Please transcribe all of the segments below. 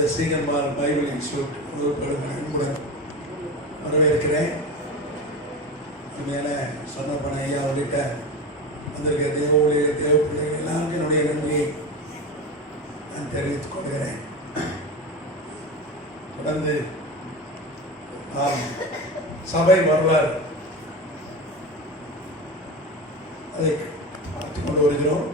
இந்த சீகன்மார் Bible institute வகுப்புகளுக்கு அன்புடன் வரவேற்கிறேன். உண்மையான சொன்னப்பன ஐயா உள்ளிட்ட வந்திருக்க தேவ பிள்ளைகள் எல்லாருக்கும் என்னுடைய நன்றியை நான் தெரிவித்துக் கொள்கிறேன். தொடர்ந்து சபை வரலாறு அதை பார்த்துக் கொண்டு வருகிறோம்.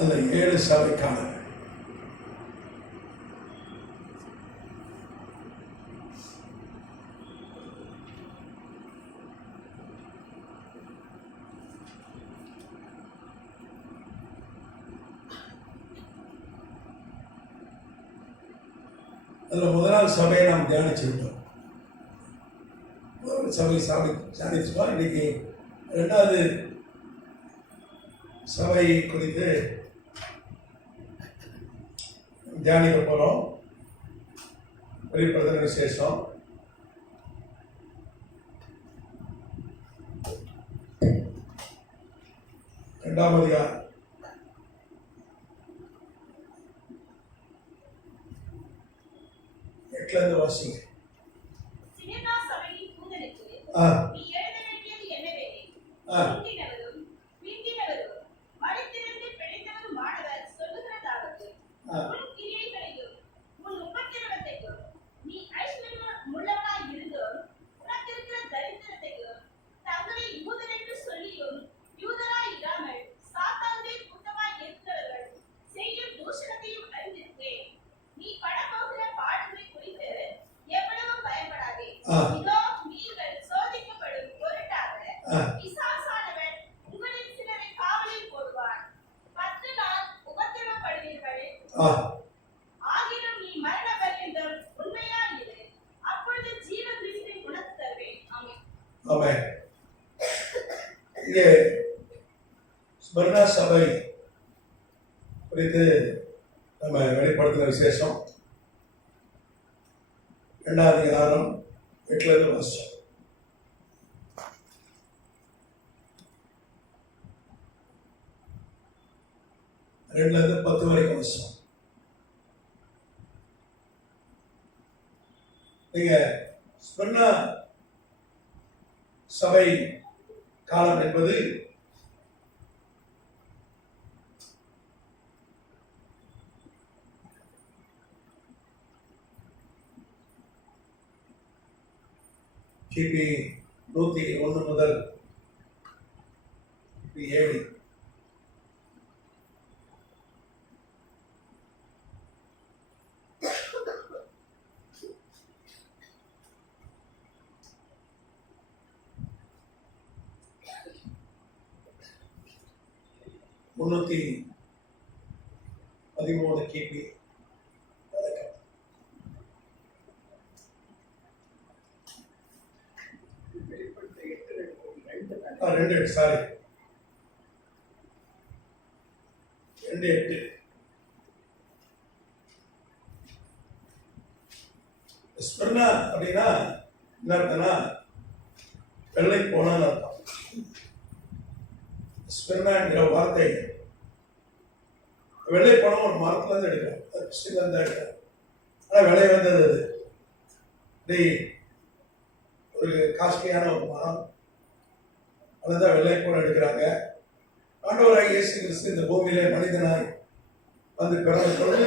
அந்த 7 சபைக்காரர்கள் அதில் முதலாவது சபையை நாம் தியானிச்சுக்கிட்டோம். சபை தியானிச்சுட்டோம். இன்னைக்கு 2வது சபை குறித்து தியானிக்க போகிறோம். வெளிப்படுத்தின விசேஷம். இரண்டாம் அதிகாரம் 8 வாசிங்க. இங்கே ஸ்மரணா சபை குறித்து நம்ம வெளிப்படுத்தின விசேஷம் 2வது அதிகாரம் 8 வாசிச்சோம். ரெண்டுல இருந்து 10 வரைக்கும் வாசிச்சோம். நீங்க ஸ்மரணா சபை காலம் என்பது கிபி 101 முதல் கிபி 7 313 கிபி 2:8 ஸ்மரணா அப்படின்னா என்ன அர்த்தம்னா வெள்ளை போனான்னு அர்த்தம். ஸ்பெர்னா என்கிற வார்த்தை வெள்ளை பணம் ஒரு மரத்துல இருந்து எடுக்கிறோம், ஸ்ரீலந்தா எடுக்கிறோம். ஆனால் விலை வந்தது அது ஒரு காஸ்ட்லியான ஒரு மரம், அதுதான் வெள்ளை பணம் எடுக்கிறாங்க. ஆண்டவராகிய இயேசு கிறிஸ்து இந்த பூமியிலே மனிதனாய் வந்து பிறந்த பொழுது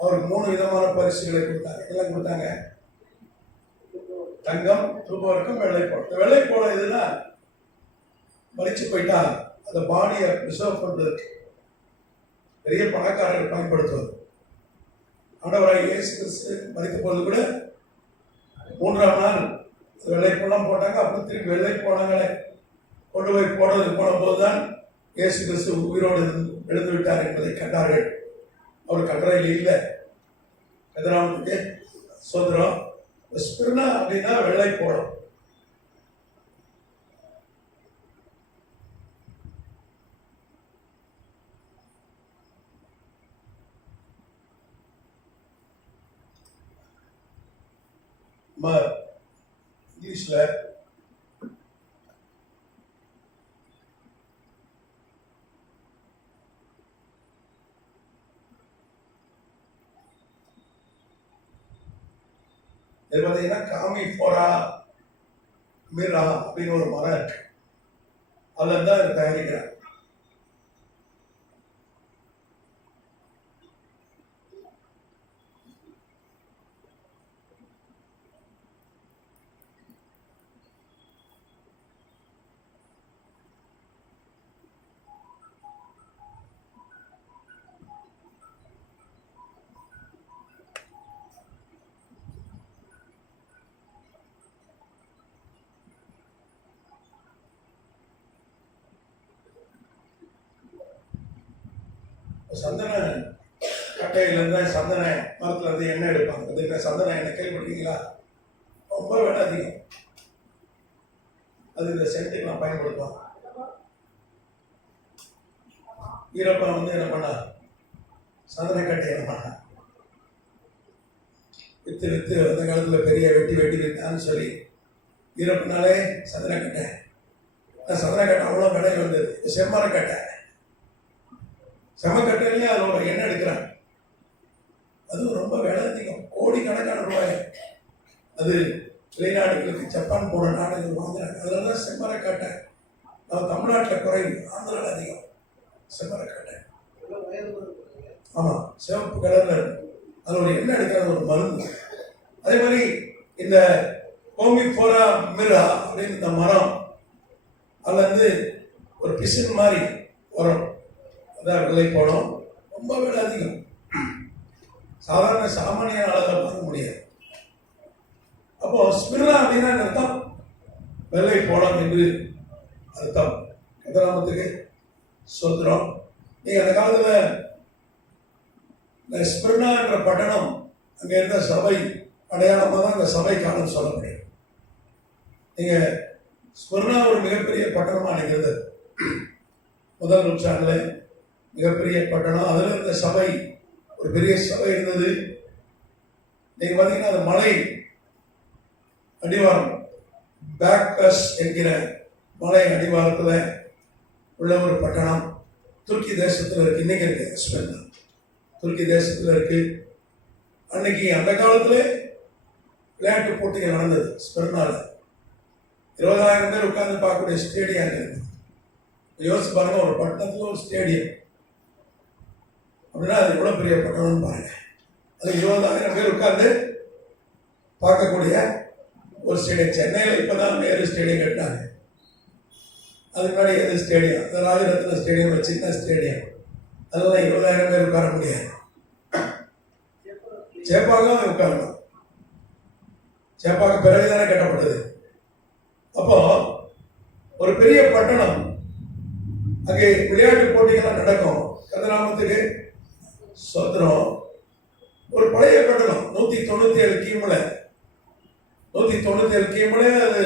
அவருக்கு 3 விதமான பரிசுகளை கொடுத்தாங்க. எல்லாம் கொடுத்தாங்க. தங்கம், தூபவர்க்கம், வெள்ளை பணம். வெள்ளை பணம் இதுன்னா மறிச்சு போயிட்டா அந்த பாடியை ப்ரிசர்வ் பண்றதுக்கு பெரிய பணக்காரர்கள் பயன்படுத்துவது. ஆண்டவராகிய இயேசு கிறிஸ்து மறித்த போது கூட 3ஆம் நாள் வெள்ளை பணம் போட்டாங்க. அப்புறம் திருப்பி வெள்ளை பணங்களை கொண்டு போய் போன போதுதான் இயேசு கிறிஸ்து உயிரோடு எழுந்து விட்டார் என்பதை கண்டார்கள். அவர் கல்லறையில் இல்லை. எதனால சோதரம் ஸ்பிர்னா அப்படின்னா வெள்ளை போடம். நம்ம இங்கிலீஷ்ல இது பார்த்தீங்கன்னா காமி போரா மிரா அப்படின்னு ஒரு மரம் இருக்கு. அதுல தான் இதை தயாரிக்கிறாங்க. சந்தன கட்டையிலேருந்து சந்தன மரத்துல இருந்து எண்ணெய் எடுப்பாங்க. அதுக்கு சந்தன எண்ணெய் கேள்விப்பட்டீங்களா? ரொம்ப விலை அதிகம். அது இந்த சென்ட்டுக்கு நான் பயன்படுத்துவாங்க. ஈரப்பன் வந்து என்ன பண்ணா, சந்தன கட்டை என்ன பண்ணா வித்து வித்து அந்த காலத்தில் பெரிய வெட்டி வெட்டி வித்தான்னு சொல்லி ஈரப்பனாலே சந்தன கட்டை. சந்தன கட்டை அவ்வளோ விலை வந்தது. செம்மர கட்டை, செமக்கட்டையிலேயே அதோட எண்ணெய் எடுக்கிறாங்க. அதுவும் ரொம்ப விலை அதிகம், கோடிக்கணக்கான ரூபாய். அது வெளிநாடுகளுக்கு ஜப்பான் போன நாடுகள் வாங்குறாங்க. அதனால தான் செம்மரக்கட்டை நம்ம தமிழ்நாட்டில் குறைவு, ஆந்திராவில் அதிகம் செம்மரக்கட்டை. ஆமாம், சிவப்பு கலர்ல இருக்கும். அது ஒரு எண்ணெய் எடுக்கிறது ஒரு மருந்து. அதே மாதிரி இந்த கோமி போரா மிரா அப்படின்னு இந்த மரம், அதுல இருந்து ஒரு பிசின் மாதிரி வரும். அதான் விலை போடும். ரொம்ப விலை அதிகம். சாதாரண சாமானிய அளவில் வாங்க முடியாது. அப்போ ஸ்மிர்னா அப்படின்னா அர்த்தம் வெள்ளை போடம் என்று அர்த்தம். கதிராமத்துக்கு சோதரம். நீங்க அந்த காலத்துல இந்த ஸ்மிர்னா என்ற பட்டணம் அங்க இருந்த சபை அடையாளமாக தான் இந்த சபை காலம் சொல்லப்படுது. நீங்க ஸ்மிர்னா ஒரு மிகப்பெரிய பட்டணமா நினைக்கிறது. முதல் நூற்றாண்டுல மிகப்பெரிய பட்டணம். அதுல இருந்த சபை ஒரு பெரிய சபை இருந்தது. நீங்க பாத்தீங்கன்னா அந்த மலை அடிவாரம் பேக்கஸ் என்கிற மலை அடிவாரத்துல உள்ள ஒரு பட்டணம். துருக்கி தேசத்துல இருக்கு. இன்னைக்கு இருக்கு ஸ்மெர்னா, துருக்கி தேசத்துல இருக்கு. அன்னைக்கு அந்த காலத்துல விளையாட்டு போட்டிகள் நடந்தது ஸ்மெர்னால. 20,000 பேர் உட்கார்ந்து பார்க்கக்கூடிய ஸ்டேடியம் இருக்கு. யோசிச்சு பாருங்க, ஒரு பட்டணத்துல ஒரு ஸ்டேடியம் அப்படின்னா அது எவ்வளவு பெரிய பட்டணம்னு பாருங்க. அது 20,000 பேர் உட்கார்ந்து பார்க்கக்கூடிய ஒரு ஸ்டேடியம். சென்னையில் இப்பதான் நேரு ஸ்டேடியம் கட்டினாங்க. அதுக்கு முன்னாடி எது ஸ்டேடியம், அந்த ராஜரத்ன ஸ்டேடியம், ஒரு சின்ன ஸ்டேடியம். அதெல்லாம் 20,000 பேர் உட்கார முடியாது. சேப்பாக்கம் உட்காரலாம். சேப்பாக்கம் பிறகுதானே கட்டப்பட்டது. அப்போ ஒரு பெரிய பட்டணம், அங்கே விளையாட்டு போட்டிகள்லாம் நடக்கும். கதிராமத்துக்கு சொந்தம் ஒரு பழைய பட்டணம். 197 கிமுல 197 கிமுல அது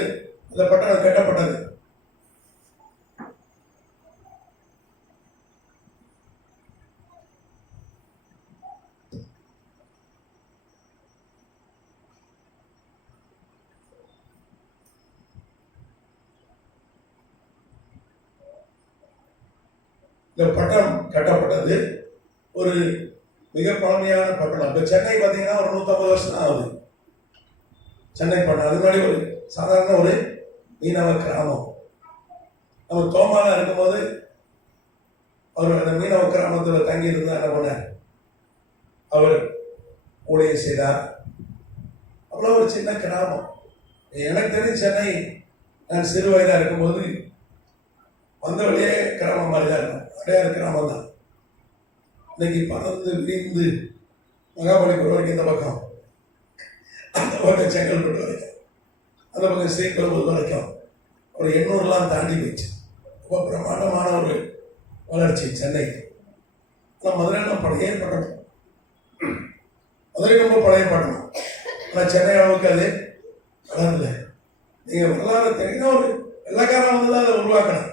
அந்த பட்டணம் கட்டப்பட்டது. இந்த பட்டணம் கட்டப்பட்டது ஒரு மிக பழமையான பட்டணம். இப்ப சென்னை பார்த்தீங்கன்னா ஒரு 150 வருஷம் தான் ஆகுது சென்னை பட்டணம். அது மாதிரி ஒரு சாதாரண ஒரு மீனவ கிராமம். நம்ம தோமால இருக்கும்போது அவர் அந்த மீனவ கிராமத்தில் தங்கி இருந்தா என்ன பண்ணார், அவர் ஊழியம் செய்தார். அவ்வளோ ஒரு சின்ன கிராமம். எனக்கு தெரிஞ்ச சென்னை நான் சிறு வயதாக இருக்கும்போது வந்த வழியே கிராமம் மாதிரி தான் இருக்கும். அடையாறு கிராமம் தான். இன்னைக்கு பறந்து விரிந்து மகாபலிபுரம் வரைக்கும் இந்த பக்கம், அந்த பக்கம் செங்கல்பட்டு வரைக்கும், அந்த பக்கம் ஸ்ரீபெரும்புதூர் வரைக்கும் ஒரு 800 தாண்டி போயிடுச்சு. ரொம்ப பிரமாண்டமான ஒரு வளர்ச்சி சென்னை. ஆனால் மதுரை பழைய பட்டணம். மதுரை ரொம்ப பழைய பட்டணம். ஆனால் சென்னை அளவுக்கு அது வளரல. நீங்கள் வரலாறு தெரியுன்னா ஒரு வெள்ளக்காரன் வந்து தான் அதை உருவாக்கணும்.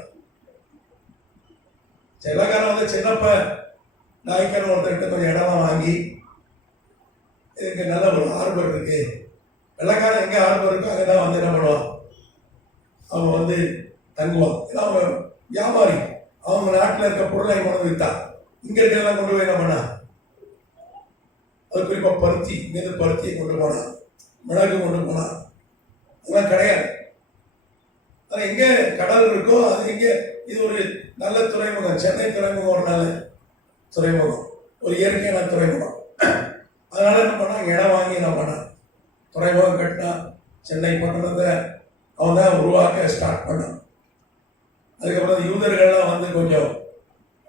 வெள்ளக்காரன் வந்து சின்னப்ப நாய்க்கர் ஒருத்தர்கிட்ட கொஞ்சம் இடம்லாம் வாங்கி இதுக்கு நல்ல ஒரு ஹார்பர் இருக்கு, வெள்ளக்காரன் எங்கே ஆர்வம் இருக்கோ அங்கே தான் வந்து என்ன பண்ணுவான், அவன் வந்து தங்குவான். ஏன்னா அவன் வியாபாரி, அவங்க நாட்டில் இருக்க பொருளை கொண்டு விற்றான். இங்கே இருக்கிறதெல்லாம் கொண்டு போய் என்ன பண்ணா, அது குறிப்பாக பருத்தி, இங்கேருந்து பருத்தியை கொண்டு போனான், மிளகு கொண்டு போனான். அதெல்லாம் கிடையாது. அது எங்கே கடல் இருக்கோ அது எங்கே, இது ஒரு நல்ல துறைமுகம். சென்னை துறைமுகம் ஒரு நல்ல துறைமுகம், ஒரு இயற்கையான துறைமுகம். அதனால என்ன பண்ணா, இடம் வாங்கி என்ன பண்ணா, துறைமுகம் கட்டினா. சென்னை பட்டணத்தை அவன் தான் உருவாக்க ஸ்டார்ட் பண்ணான். அதுக்கப்புறம் யூதர்கள்லாம் வந்து கொஞ்சம்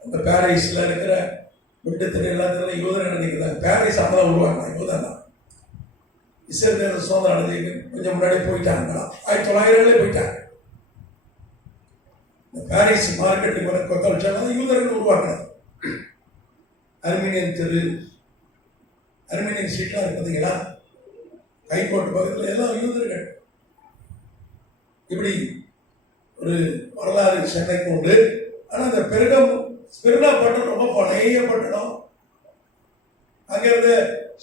இந்த பாரிஸில் இருக்கிற விட்டுத்திரை எல்லாத்துல யூதர்கள் நினைக்கிறாங்க. பாரிஸ் அப்பதான் உருவாக்கினாங்க யூதர் தான். இஸ்ரேல் சுதந்திரம் அடைஞ்சு கொஞ்சம் முன்னாடி போயிட்டாங்களாம், 1900 போயிட்டாங்க. இந்த பாரிஸ் மார்க்கெட்டுக்கு வர கொத்தளிச்சாலும் யூதர்கள் உருவாக்கினாங்க. அலுமினியம் தெரு, அலுமினியம் ஸ்ட்ரீட்லாம் இருக்கு பார்த்தீங்களா, ஹைகோர்ட் பக்கத்தில் எல்லாம் யூதர்கள். இப்படி ஒரு வரலாறு சென்னைக்கு உண்டு. ஆனால் இந்த ஸ்பிரினா பட்டணம் ரொம்ப பழைய பட்டணம். அங்கிருந்த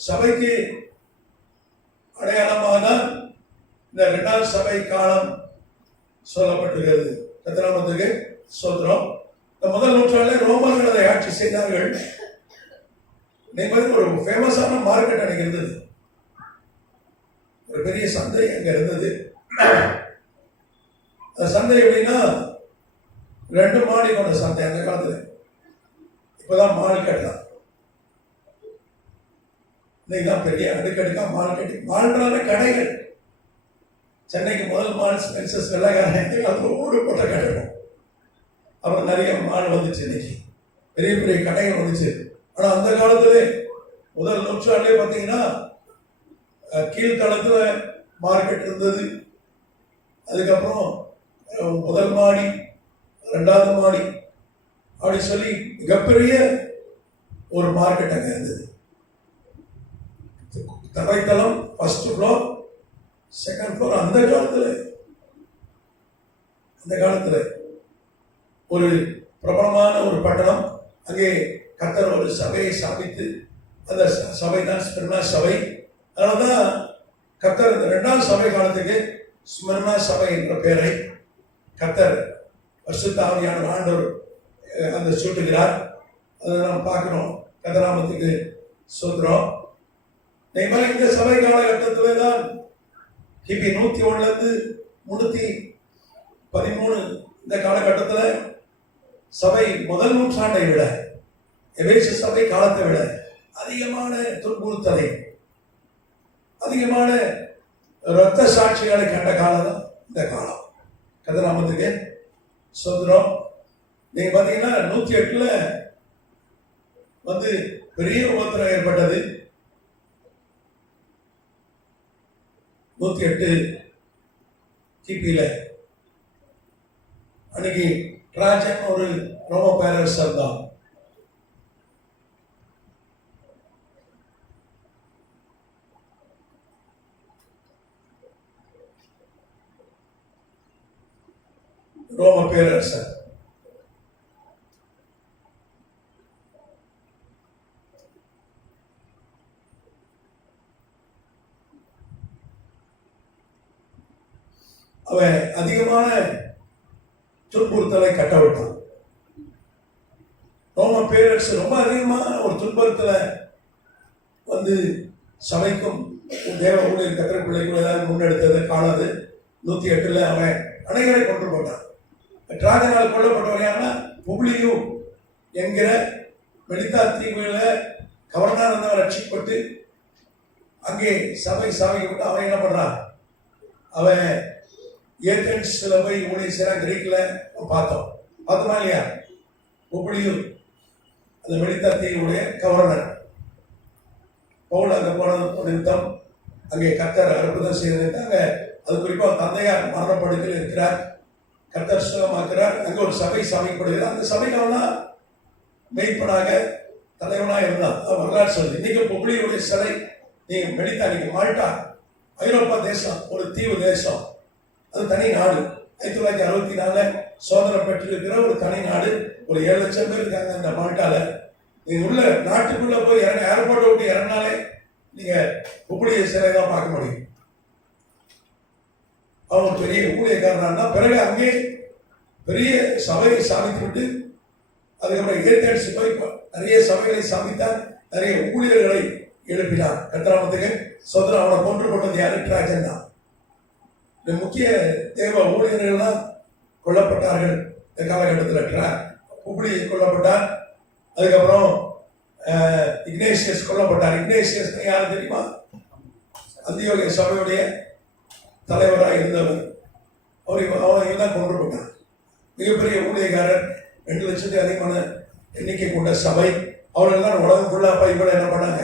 சபைக்கு அடையாளமாக தான் இந்த 2ஆம் சபை காலம் சொல்லப்பட்டிருக்கிறது. கத்திராமத்துக்கு சோதரம். இந்த முதல் நூற்றாண்டில் ரோமர்கள் அதை ஆட்சி செய்தார்கள். ஒரு ஃபேமஸான மார்க்கெட் அன்னைக்கு இருந்தது, ஒரு பெரிய சந்தை அங்க இருந்தது. அந்த சந்தை எப்படின்னா 2 மாடி கொண்ட சந்தை அந்த காலத்துல. இப்பதான் மால் கட்டலாம், இன்னைக்குதான் பெரிய அடுக்கடுக்கா மால் கட்டி. மால்றான கடைகள். சென்னைக்கு முதல் மால் ஸ்பென்சஸ் வெள்ளைக்காரன் ஊடு போட்ட கட்டணும். அப்புறம் நிறைய மால் வந்துச்சு, இன்னைக்கு பெரிய பெரிய கடைகள் வந்துச்சு. ஆனா அந்த காலத்துல முதல் நூற்றாண்டிலே பார்த்தீங்கன்னா கீழ்த்தளத்துல மார்க்கெட் இருந்தது. அதுக்கப்புறம் முதல் மாடி, 2வது மாடி, அப்படி சொல்லி மிகப்பெரிய ஒரு மார்க்கெட் அங்க இருந்தது. தரைத்தளம், ஃபர்ஸ்ட் ஃப்ளோர், செகண்ட் ஃப்ளோர். அந்த காலத்துல ஒரு பிரபலமான ஒரு பட்டணம். அங்கே கர்த்தர் ஒரு சபையை ஸ்தாபித்து, அந்த சபை தான் ஸ்மிர்னா சபை. அதனால்தான் கர்த்தர் இந்த 2ஆம் சபை காலத்துக்கு ஸ்மிர்னா சபை என்ற பெயரை கர்த்தர் பரிசுத்த ஆவியான ஆண்டவர் அந்த சூட்டுகிறார். அதை நாம் பார்க்கிறோம். கர்த்தராமத்துக்கு சோத்திரம். இந்த சபை காலகட்டத்திலே தான் கிபி 101 313 இந்த காலகட்டத்தில் சபை முதல் நூற்றாண்டை விட, எபேசு சபை காலத்தை விட அதிகமான துன்புறுத்தலை, அதிகமான இரத்த சாட்சிகளை கண்ட காலம் தான் இந்த காலம். கதிராமத்துக்கு சோதரம். நீங்க பாத்தீங்கன்னா 108 வந்து பெரிய உபத்திரம் ஏற்பட்டது. 108 கிபியில அன்னைக்கு ராஜன் ஒரு ரோம பேரரசர் தான். ரோம பேரரசர் அவன் அதிகமான துன்புறுத்தலை கட்டவிட்டான். ரோம பேரரசு ரொம்ப அதிகமான ஒரு துன்புறுத்தலை வந்து சபைக்கும் தேவ ஊழியர் கத்திர பிள்ளைக்கும் ஏதாவது முன்னெடுத்ததை காணாது. 108 அவன் அனைவரை கொண்டு போட்டான். டிராகனால் கொல்லப்பட்டவரையான புப்ளியு என்கிற மெலிதா தீவுல கவர்னர் இருந்தவன் ரட்சிக்கப்பட்டு அங்கே சபை விட்டு அவன் என்ன பண்றான், அவன் ஏதென்ஸ்ல போய் ஊழியர் செய்யறான். கிரீக்ல பார்த்தோமா இல்லையா? புப்ளியு அந்த மெலிதா தீவுடைய கவர்னர். பவுல் அங்கே போனது நிமித்தம் அங்கே கர்த்தர் அற்புதம் செய்திருந்தாங்க. அது குறிப்பாக தந்தையார் மரணப்படுக்கையில் இருக்கிறார், கர்த்தர் சுகமாக்குறார். அங்கே ஒரு சபை சமைக்கப்படுகிறார். அந்த சபைக்கு அவனா மெய்ப்பனாக தலைவனாக இருந்தான். வரலாறு சொல்லுது. இன்னைக்கு புப்ளியுடைய சிலை நீங்க மெலிதா, நீங்க மால்டா, ஐரோப்பா தேசம், ஒரு தீவு தேசம், அது தனி நாடு. 1964 சுதந்திரம் பெற்றிருக்கிற ஒரு தனி நாடு. ஒரு 7 லட்சம் பேர் இருக்காங்க இந்த மால்டால. நீங்க உள்ள நாட்டுக்குள்ள போய் ஏர்போர்ட்டை விட்டு இறங்கினாலே நீங்க புப்ளிய சிலை தான் பார்க்க முடியும். அவன் பெரிய ஊழியக்காரனா. பிறகு அங்கே பெரிய சபையை சாதித்து விட்டு அதுக்கப்புறம் ஏத்தேன்ஸ் போய் நிறைய சபைகளை சாதித்தார், நிறைய ஊழியர்களை எழுப்பினார். கர்த்தராமத்துக்கு சோதரன். அவனை கொன்று கொண்டது யாரு? டிராஜன் தான். இந்த முக்கிய தேவ ஊழியர்கள்லாம் கொல்லப்பட்டார்கள் இந்த காலகட்டத்தில். புப்ளி கொல்லப்பட்டார். அதுக்கப்புறம் இக்னேஷியஸ் கொல்லப்பட்டார். இக்னேஷியஸ் யாரு தெரியுமா? அந்தியோகிய சபையுடைய தலைவராக இருந்தவர். அவன் தான் கொண்டு போட்டான். மிகப்பெரிய ஊழியக்காரர், 2 லட்சத்துக்கு அதிகமான எண்ணிக்கை கொண்ட சபை. அவர்களெல்லாம் உலகம் ஃபுல்லா பைபிளை என்ன பண்ணாங்க?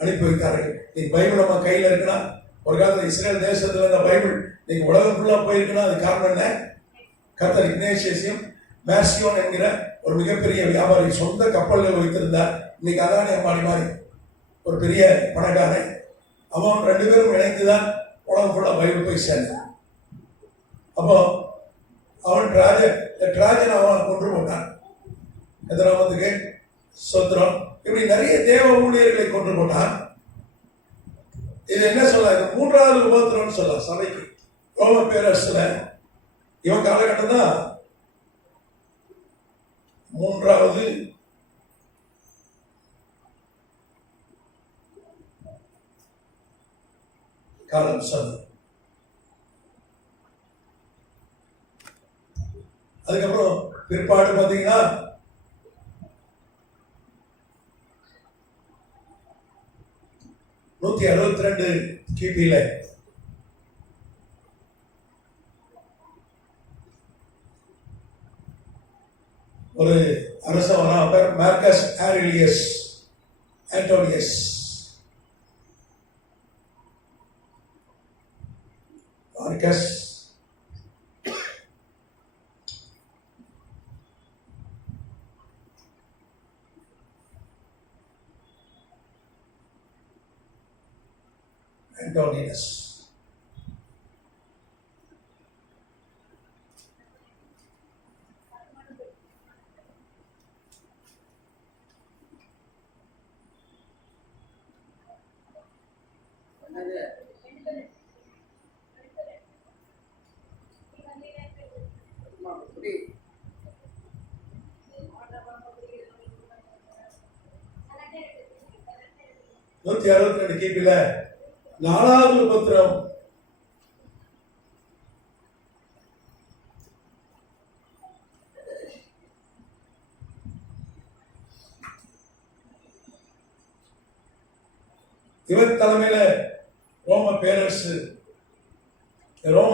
அனுப்பி வைத்தார்கள். நீ பைபிள் நம்ம கையில் இருக்குன்னா, ஒரு காலத்தில் இஸ்ரேல் தேசத்துல இந்த பைபிள் நீங்க உலகம் ஃபுல்லா போயிருக்குன்னா அது காரணம் என்ன? கர்த்தர் இக்னேஷியஸையும் மேர்சியோன் என்கிற ஒரு மிகப்பெரிய வியாபாரி சொந்த கப்பல்கள் வைத்திருந்தார். இன்னைக்கு அதானி அம்பானி மாதிரி ஒரு பெரிய பணக்காரன். அவன் 2 பேரும் இணைந்துதான் உலகம் ஃபுல்லா பைபிள் போய் சேர்ந்தான். அப்போ அவன் டிராஜன் அவன் கொன்று போட்டான். எதிராமத்துக்கு சொத்திரம். இப்படி நிறைய தேவ ஊழியர்களை கொன்று போட்டான். இது என்ன சொல்ல? இது 3வது உபத்திரம் சொல்ல சபைக்கு. ரோம பேரரசுல இவன் காலகட்டம் தான் 3வது காலம் சொன்ன. அதுக்கப்புறம் பிற்பாடு பார்த்தீங்கன்னா நூத்தி 62 கிபியில ஒரு அரசவனா பேர் Marcus Aurelius Antonius. Marcus Antonius. நூத்தி 62 கிபியில 4வது உபத்திரம். இவர் தலைமையில ரோம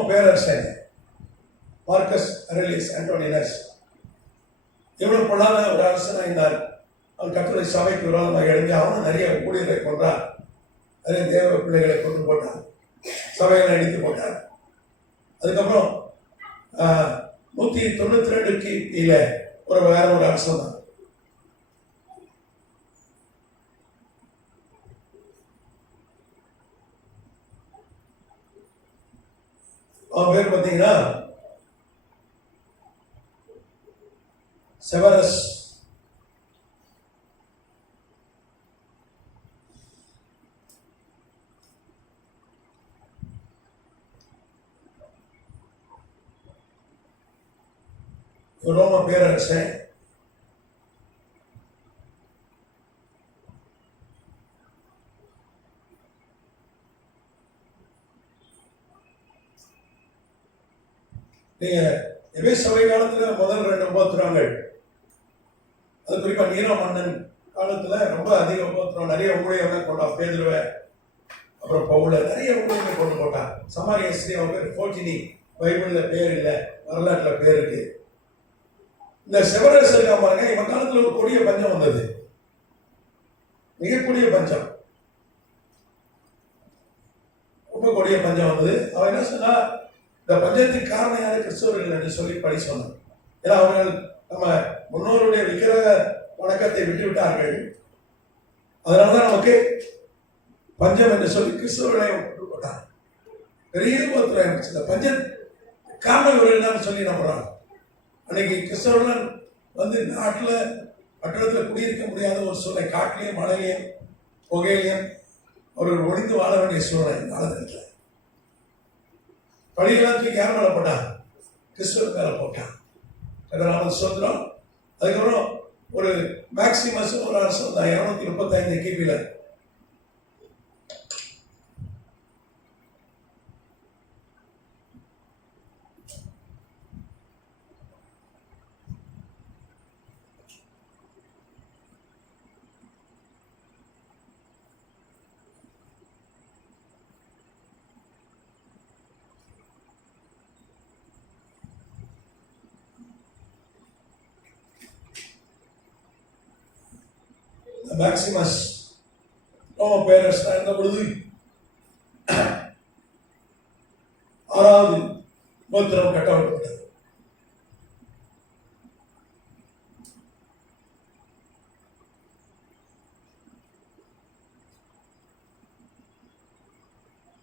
பேரரசன் மார்க்கஸ் ஆரிலியஸ் ஆண்டோனியஸ் இவனும் பொல்லாத ஒரு அரசனாக இருந்தார். அவன் கர்த்தருடைய சபைக்கு விரோதமாக எழுந்து அவனும் நிறைய ஊழியர்களை கொன்றார். நிறைய தேவ பிள்ளைகளை கொண்டு போட்டார். சபைகளை அடித்து போட்டார். அதுக்கப்புறம் 192 கிபியில வேற ஒரு அரசன் தான். அவன் பேர் பார்த்தீங்கன்னா செவரஸ். ரோம பேரரசன். நீங்க எபேசு சபை காலத்துல முதல் 2 உபத்திரங்கள், அது குறிப்பா நீரோ மன்னன் காலத்துல ரொம்ப அதிக உபத்திரம், நிறைய ஊழியர்கள் கொண்டா. பேதுருவ, அப்புறம் பவுல, நிறைய ஊழியர்கள் கொண்டு போட்டான். சமாரிய ஸ்ரீ அவன் பேர் போர்டினி. பைபிள்ல பேர் இல்லை, வரலாற்றுல பேர் இருக்கு. இந்த செவரஸ் இருக்கா பாருங்க, இவன் காலத்துல ஒரு கொடிய பஞ்சம் வந்தது, மிகக்கூடிய பஞ்சம், ரொம்ப கொடிய பஞ்சம் வந்தது. அவன் என்ன சொன்னா, இந்த பஞ்சத்துக்கு காரணம் யாரு? கிறிஸ்தவர்கள் என்று சொல்லி படி சொன்னான். ஏன்னா அவர்கள் நம்ம முன்னோருடைய விக்கிரக வணக்கத்தை விட்டுவிட்டார்கள். அதனாலதான் நமக்கு பஞ்சம் என்று சொல்லி கிறிஸ்தவர்களை போட்டான். பெரிய உபத்திரம். இந்த பஞ்சம் காரணம் இவர்கள் தான் சொல்லி நம்புறாங்க. அன்னைக்கு கிறிஸ்தவர்கள் வந்து நாட்டில் பட்டணத்தில் குடியிருக்க முடியாத ஒரு சூழ்நிலை, காட்டிலையும் மழையிலையும் புகையிலையும் அவர்கள் ஒளிந்து வாழ வேண்டிய சூழ்நிலை காலத்தில். பழியெல்லாம் தூக்கி யார் மேல போட்டான்? கிறிஸ்துவ மேல போட்டான். அதனால சொல்றோம். அதுக்கப்புறம் ஒரு மேக்சிமஸ் ஒரு அரசு தான் 235 கிபில. மேக்சிமஸ் பேரஸ் இருந்த பொழுது 6வது உபத்திரவம் கட்டப்பட்டது.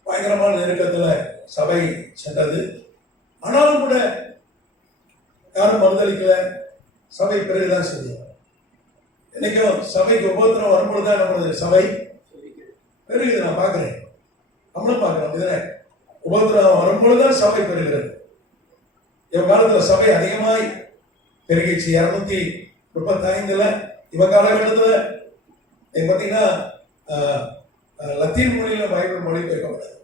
பயங்கரமான நெருக்கத்துல சபை சென்றது. ஆனாலும் கூட யாரும் மறுதளிக்கல. சபை பிறகுதான் செஞ்சது. என்னைக்கும் சபைக்கு உபத்திரம் வரும்பொழுதுதான் நம்மளது சபை பெருகுது. நான் பார்க்கிறேன், நம்மளும் பார்க்கிறோம். இதுல உபத்திரம் வரும்பொழுதுதான் சபை பெறுகிறது. இவன் காலத்துல சபை அதிகமாய் பெருகிச்சு. 235 இவன் காலகட்டத்துல பார்த்தீங்கன்னா லத்தீன் மொழியில பைபிள் மொழி பெயர்க்கப்பட்டது.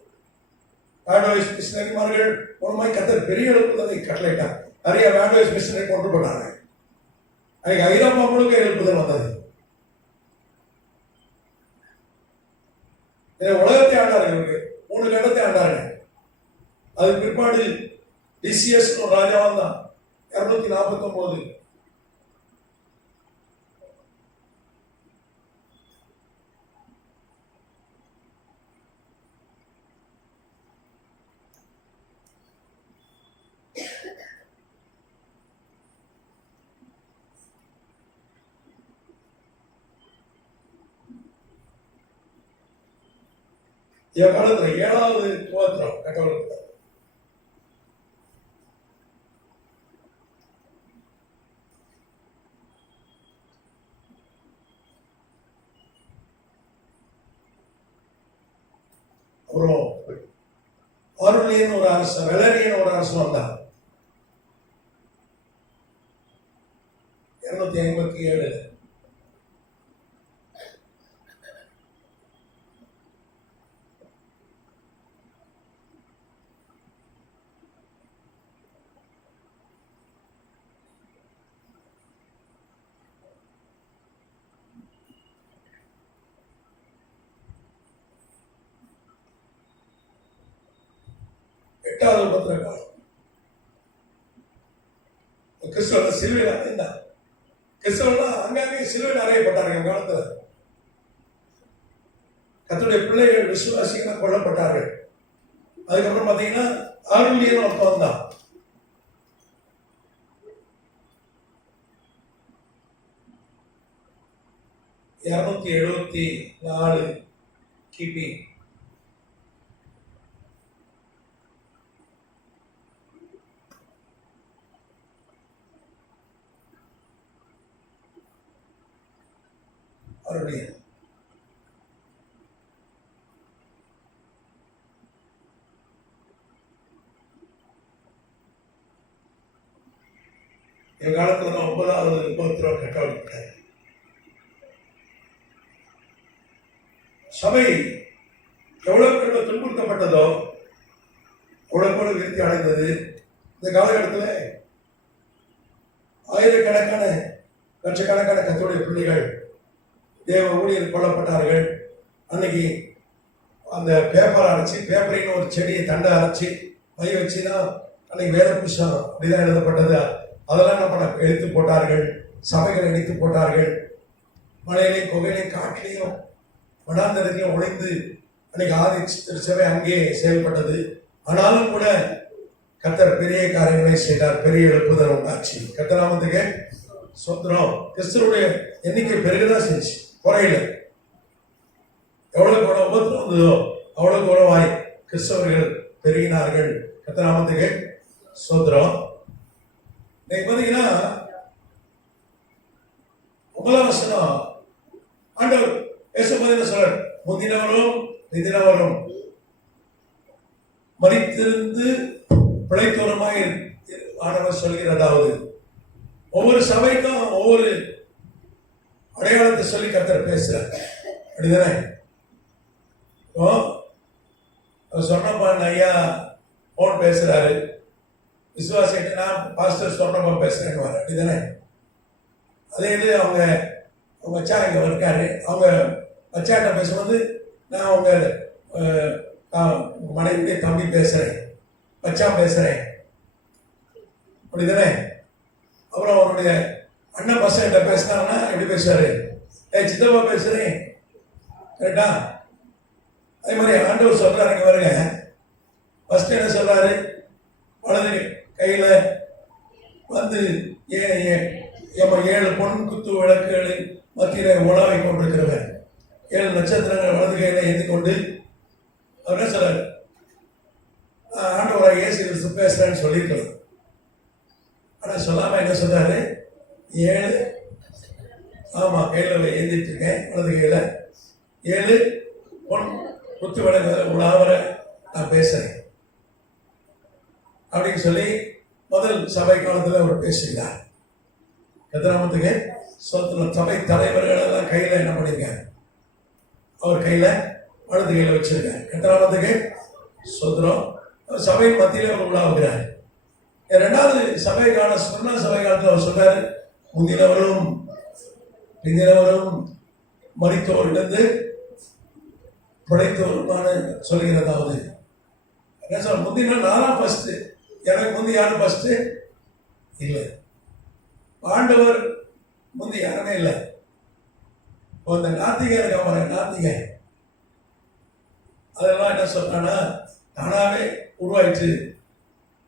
வேண்டோயிஸ் மிஷனரிமார்கள் மூலமாய் கத்தர் பெரிய எழுப்புதலை கட்டளையிட்டார். நிறைய வேண்டோயிஸ் மிஷனரி கொண்டு போனாங்க. அன்னைக்கு ஐரோப்பா முழுக்க எழுப்புதல் வந்தது. உலகத்தை ஆண்டார்கள். 3 கண்டத்தை ஆண்டார்கள். அதுக்கு பிற்பாடு டிசிஎஸ் ஒரு ராஜாவும் தான் 249. இவன் காலத்துல 7வது உபத்திரம் கட்டப்பட்டது. அப்புறம் ஆருணியன் ஒரு அரசு, வெளரியன் ஒரு அரசு வந்தான் 257. எட்டாவது உபத்திர காலம். கிறிஸ்தவ சிலுவையில் அறைந்தான். கிறிஸ்தவெல்லாம் அங்கங்கே சிலுவையில் அறையப்பட்டார்கள். என் காலத்துல கர்த்தருடைய பிள்ளைகள் விசுவாசிகள் கொல்லப்பட்டார்கள். அதுக்கப்புறம் பாத்தீங்கன்னா ஆருணியன் ஒருத்தன் வந்தான். (274) கிபி. அருணியன் என் காலத்துல 9வது உபத்திரம் கட்டப்பட்டார். சபை எவ்வளவு துன்புறுத்தப்பட்டதோ அவ்வளவு விருத்தி அடைந்தது. இந்த காலகட்டத்தில் ஆயிரக்கணக்கான லட்சக்கணக்கான கர்த்தருடைய பிள்ளைகள் தேவ ஊழியர் கொல்லப்பட்டார்கள். அன்னைக்கு அந்த பேப்பர் அரைச்சி, பேப்பரின்னு ஒரு செடியை தண்டை அரைச்சி மை வச்சுதான் அன்னைக்கு வேத புஸ்தகம் அப்படிதான் எழுதப்பட்டது. அதெல்லாம் என்ன பண்ண எடுத்து போட்டார்கள். சபைகளை இணைத்து போட்டார்கள். மழையிலையும் புகையிலையும் காட்டிலையும் வனாந்தரத்திலையும் ஒளிந்து அன்னைக்கு ஆதி திருச்சபை அங்கே செயல்பட்டது. ஆனாலும் கூட கர்த்தர் பெரிய காரியங்களை செய்தார். பெரிய எழுப்புதல் உண்டாச்சு. கர்த்தராமத்துக்கு சொந்தம். கிறிஸ்துவனுடைய எண்ணிக்கை பெருகுதான் செஞ்சு, குறையில. எவ்வளவு கூட உபத்திரம் வந்ததோ அவ்வளவு குறவாய் கிறிஸ்தவர்கள் பெருகினார்கள். கர்த்தராமத்துக்கு சொந்தம். இன்னைக்கு பாத்தீங்கன்னா 9ஆம் வசனம் ஆண்டவர் பேசும்போது சொல்றார், முந்தினவரும் பிந்தினவரும் மரித்திருந்து பிழைத்தோருமாய் ஆண்டவர் சொல்கிறதாவது ஒவ்வொரு சபைக்கும் ஒவ்வொரு அடையாளத்தை சொல்லி கர்த்தர் பேசுறார். அப்படிதானே? சொன்னப்பான் ஐயா போன் பேசுறாரு, விசுவாசிட்டு நான் பாஸ்டர் சொன்னப்பா பேசுறேன்னு வர. அப்படிதானே? அதே இது அவங்க மச்சா இங்க இருக்காரு, அவங்க மச்சாட்ட பேசும்போது நான் அவங்க மனைவியுடைய தம்பி பேசுறேன், மச்சான் பேசுறேன். அப்படிதானே? அப்புறம் அவருடைய அண்ணன் பசங்க பேசினாங்கன்னா எப்படி பேசுவாரு? சித்தப்பா பேசுறேன். கரெக்டா? அதே மாதிரி ஆண்டவர் சொல்றாரு, இங்க வருங்க. ஃபர்ஸ்ட் என்ன சொல்றாரு? வலது கையில வந்து 7 பொன் குத்து விளக்குகளின் மத்தியில உணவை கொண்டிருக்கிறவர் 7 நட்சத்திரங்கள் வலது கையில ஏந்தி கொண்டு அவர் என்ன சொல்றாரு? ஆண்டவராக இயேசு கிறிஸ்து பேசுறேன்னு சொல்லியிருக்கலாம். ஆனா சொல்லாம என்ன சொல்றாரு? 7 ஆமா கையில ஏந்திட்டு இருக்கேன், வலது கையில 7 பொன் குத்து விளக்கு உணவர நான் பேசுறேன் அப்படின்னு சொல்லி முதல் சபை காலத்துல அவர் பேசுகிறார். கதிராமத்துக்கு சொத்துல சபை தலைவர்கள் எல்லாம் கையில என்ன பண்ணிருக்காங்க? அவர் கையில வலது கையில வச்சிருக்காரு. கதிராமத்துக்கு சொத்திரம் சபை மத்தியில அவர் உலாவுகிறார். 2வது சபை கால சொன்ன சபை காலத்தில் அவர் சொல்றாரு, முந்தினவரும் பிந்தினவரும் மரித்தோரிலிருந்து படைத்தோருமான சொல்கிறதாவது. என்ன சொல்ற? முந்தின நானா ஃபர்ஸ்ட், எனக்கு முந்தி யாரும் ஃபர்ஸ்ட் இல்லை. ஆண்டவர் முந்தி யாருமே இல்லை. இந்த நாத்திகை இருக்க நாத்திகை அதெல்லாம் என்ன சொல்றான்னா தானாவே உருவாயிடுச்சு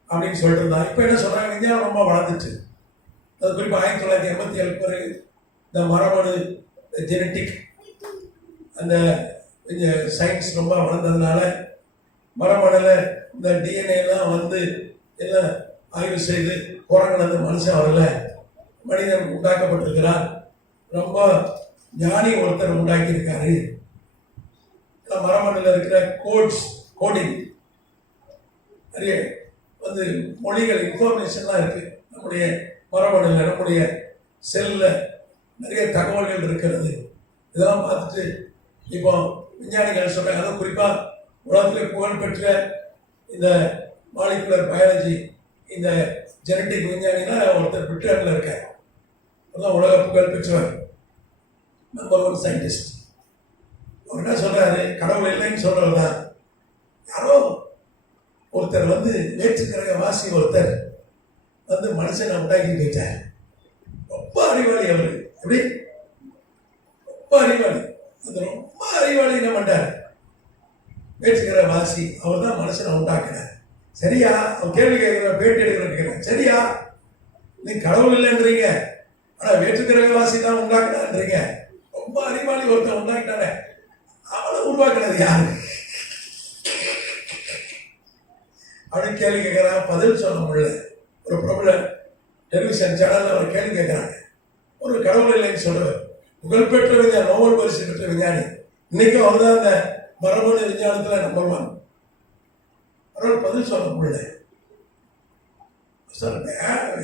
அப்படின்னு சொல்லிட்டு இருந்தான். இப்ப என்ன சொல்றாங்க? விஞ்ஞானம் ரொம்ப வளர்ந்துச்சு. அது குறிப்பா 1987 பிறகு இந்த மரபணு ஜெனட்டிக் அந்த சயின்ஸ் ரொம்ப வளர்ந்ததுனால மரபணுல இந்த டிஎன்ஏ எல்லாம் வந்து எல்லாம் ஆய்வு செய்து குரங்கினது மனுஷன் வரல, மனிதன் உண்டாக்கப்பட்டிருக்கிறார். ரொம்ப ஞானி ஒருத்தர் உண்டாக்கி இருக்காரு. மரபணுல இருக்கிற கோடிங் நிறைய வந்து மொழிகள் இன்ஃபர்மேஷன்லாம் இருக்கு. நம்முடைய மரபணுல நம்முடைய செல்ல நிறைய தகவல்கள் இருக்கிறது. இதெல்லாம் பார்த்துட்டு இப்போ விஞ்ஞானிகள் சொல்றாங்க. அதுவும் குறிப்பா உலகத்தில் புகழ்பெற்ற இந்த மாலிகுலர் பயாலஜி இந்த ஜெனட்டிக் விஞ்ஞானினா ஒருத்தர் பிரிட்டன்ல இருக்கார். அதான் உலக புகழ் பெற்றவர், நம்பர் 1 சயின்டிஸ்ட். அவர் என்ன சொல்றாரு? கடவுள் இல்லைன்னு சொல்றவர் தான். யாரோ ஒருத்தர் வந்து வேற்றுக்கிரக வாசி ஒருத்தர் வந்து மனுஷனை உண்டாக்கி போயிட்டார். ரொம்ப அறிவாளி அவரு. எப்படி? ரொம்ப அறிவாளி. அது ரொம்ப அறிவாளி. என்ன பண்றாரு? வேற்றுக்கிற வாசி அவர் தான் மனுஷனை உண்டாக்குறார். சரியா? அவர் கேள்வி கேட்கிற, பேட்டி எடுக்கிற, சரியா? நீ கடவுள் இல்லைன்றீங்க, ஆனா வேற்றுக்கிரக வாசி தான் உண்டாக்குறான்றீங்க. ரொம்ப அறிவாளி ஒருத்தர் உண்டாக்கிட்டானே, அவனை உருவாக்குறது யாரு அப்படின்னு கேள்வி கேட்கிறான். பதில் சொல்ல முடியல. ஒரு பிரபல டெலிவிஷன் சேனல்ல ஒரு கேள்வி கேட்கிறாங்க. ஒரு கடவுள் இல்லைன்னு சொல்றவர், புகழ்பெற்ற விஞ்ஞானி, நோபல் பரிசு பெற்ற விஞ்ஞானி. இன்னைக்கும் அவர் தான் அந்த மரபணு விஞ்ஞானத்துல நம்பர் 1. அவரால் பதில் சொல்ல முடியல.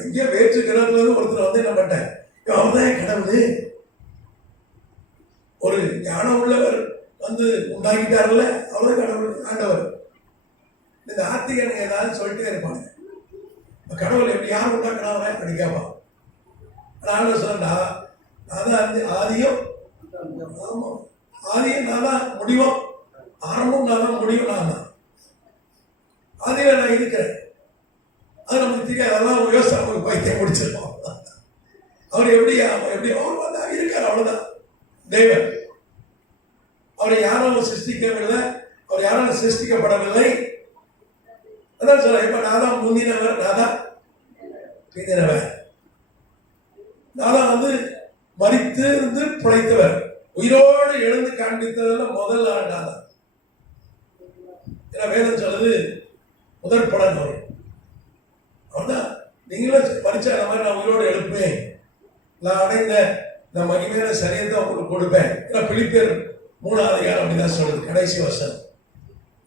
இங்கே வேற்று கிரகத்துல இருந்து ஒருத்தர் வந்து என்ன பண்ண, அவர் தான் கடவுள், ஒரு ஞானம் உள்ளவர் வந்து உண்டாக்கிட்டார்ல, அவர் கடவுள் ஆண்டவர். இந்த ஆத்திகன் ஏதாவது சொல்லிட்டே இருப்பாங்க, கடவுள் எப்படி யார் உண்டாக்கினவரை அப்படி கேட்பான். ஆனா சொன்னா நான் தான் ஆதியும், ஆமா ஆதியும் நான் தான், முடிவும் ஆரம்பம் நான் தான், முடிவும் நான் தான். ஆதியில நான் இருக்கிறேன். அது நமக்கு தெரியாது. அதெல்லாம் ஒரு யோசனை நமக்கு பைத்தியம் முடிச்சிருப்போம். அவர் எப்படி அவர் வந்தா இருக்கார், அவ்வளவுதான். தேவன் அவரை யாரும் சிருஷ்டிக்கவில்லை, அவர் யாரும் சிருஷ்டிக்கப்படவில்லை. அதான் சொல்ல, இப்ப நான் தான் முந்தினவர், நான் தான் பிந்தினவர், நான் தான் வந்து மரித்து இருந்து பிழைத்தவர், உயிரோடு எழுந்து காண்பித்ததெல்லாம் முதல் ஆள் நான் தான். ஏன்னா வேதம் சொல்லுது முதற் பலன் அவர். அவர்தான். நீங்களும் பரிச்சை அந்த மாதிரி நான் உயிரோடு எழுப்புவேன், நான் அடைந்த இந்த மகிமையான சரியத்தை உங்களுக்கு கொடுப்பேன். ஏன்னா பிலிப்பியர் 3வது அதிகாரம் அப்படிதான் சொல்லுது, கடைசி வருஷம்.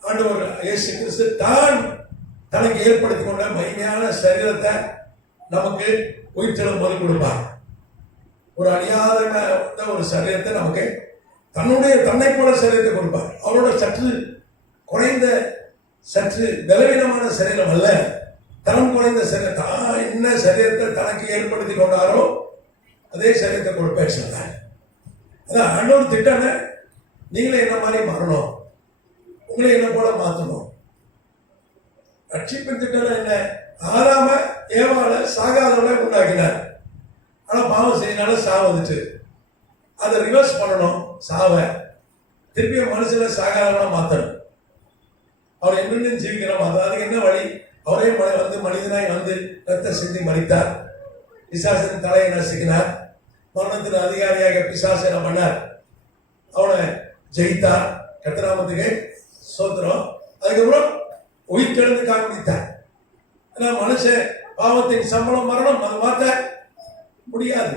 ஆண்டவர் இயேசு கிறிஸ்து தான் தனக்கு ஏற்படுத்தி கொண்ட மகிமையான சரீரத்தை நமக்கு உயிர்த்தெழும் போது கொடுப்பார். ஒரு அழியாத ஒரு சரீரத்தை நமக்கு தன்னை போல சரீரத்தை கொடுப்பார். அவரோட சற்று குறைந்த சற்று பலவீனமான சரீரம் அல்ல, தரம் குறைந்த சரீரம். தான் என்ன சரீரத்தை தனக்கு ஏற்படுத்தி கொண்டாரோ அதே சரீரத்தை கொடுப்பேன் சொன்னார். அதான் ஆண்டவர் திட்டம், நீங்களே என்ன மாதிரி மாறணும், உங்களை என்ன போல மாற்றணும். ரட்சிப்பின் திட்டம் என்ன? ஆதாம ஏவாள சாகாதவளை உண்டாக்கினார். ஆனா பாவம் செய்யனால சாவு வந்துச்சு. அதை ரிவர்ஸ் பண்ணணும். சாவ திருப்பிய மனுஷனை சாகாதவனா மாத்தணும். அவர் என்னென்ன ஜீவிக்கிறோம். அதுக்கு என்ன வழி? அவரே மனிதனாய் வந்து ரத்த சிந்தி மறித்தார். பிசாசின் தலையை நசுக்கினார். மரணத்தின் அதிகாரியாக பிசாசை என்ன பண்ணார்? அவனை ஜெயித்தார். கர்த்தராமத்துக்கு சோத்திரம். அதுக்கப்புறம் உயிர் கிடந்து காண்பித்தார். மனுஷன் பாவத்தின் சம்பளம் மரணம், அதை மாற்ற முடியாது.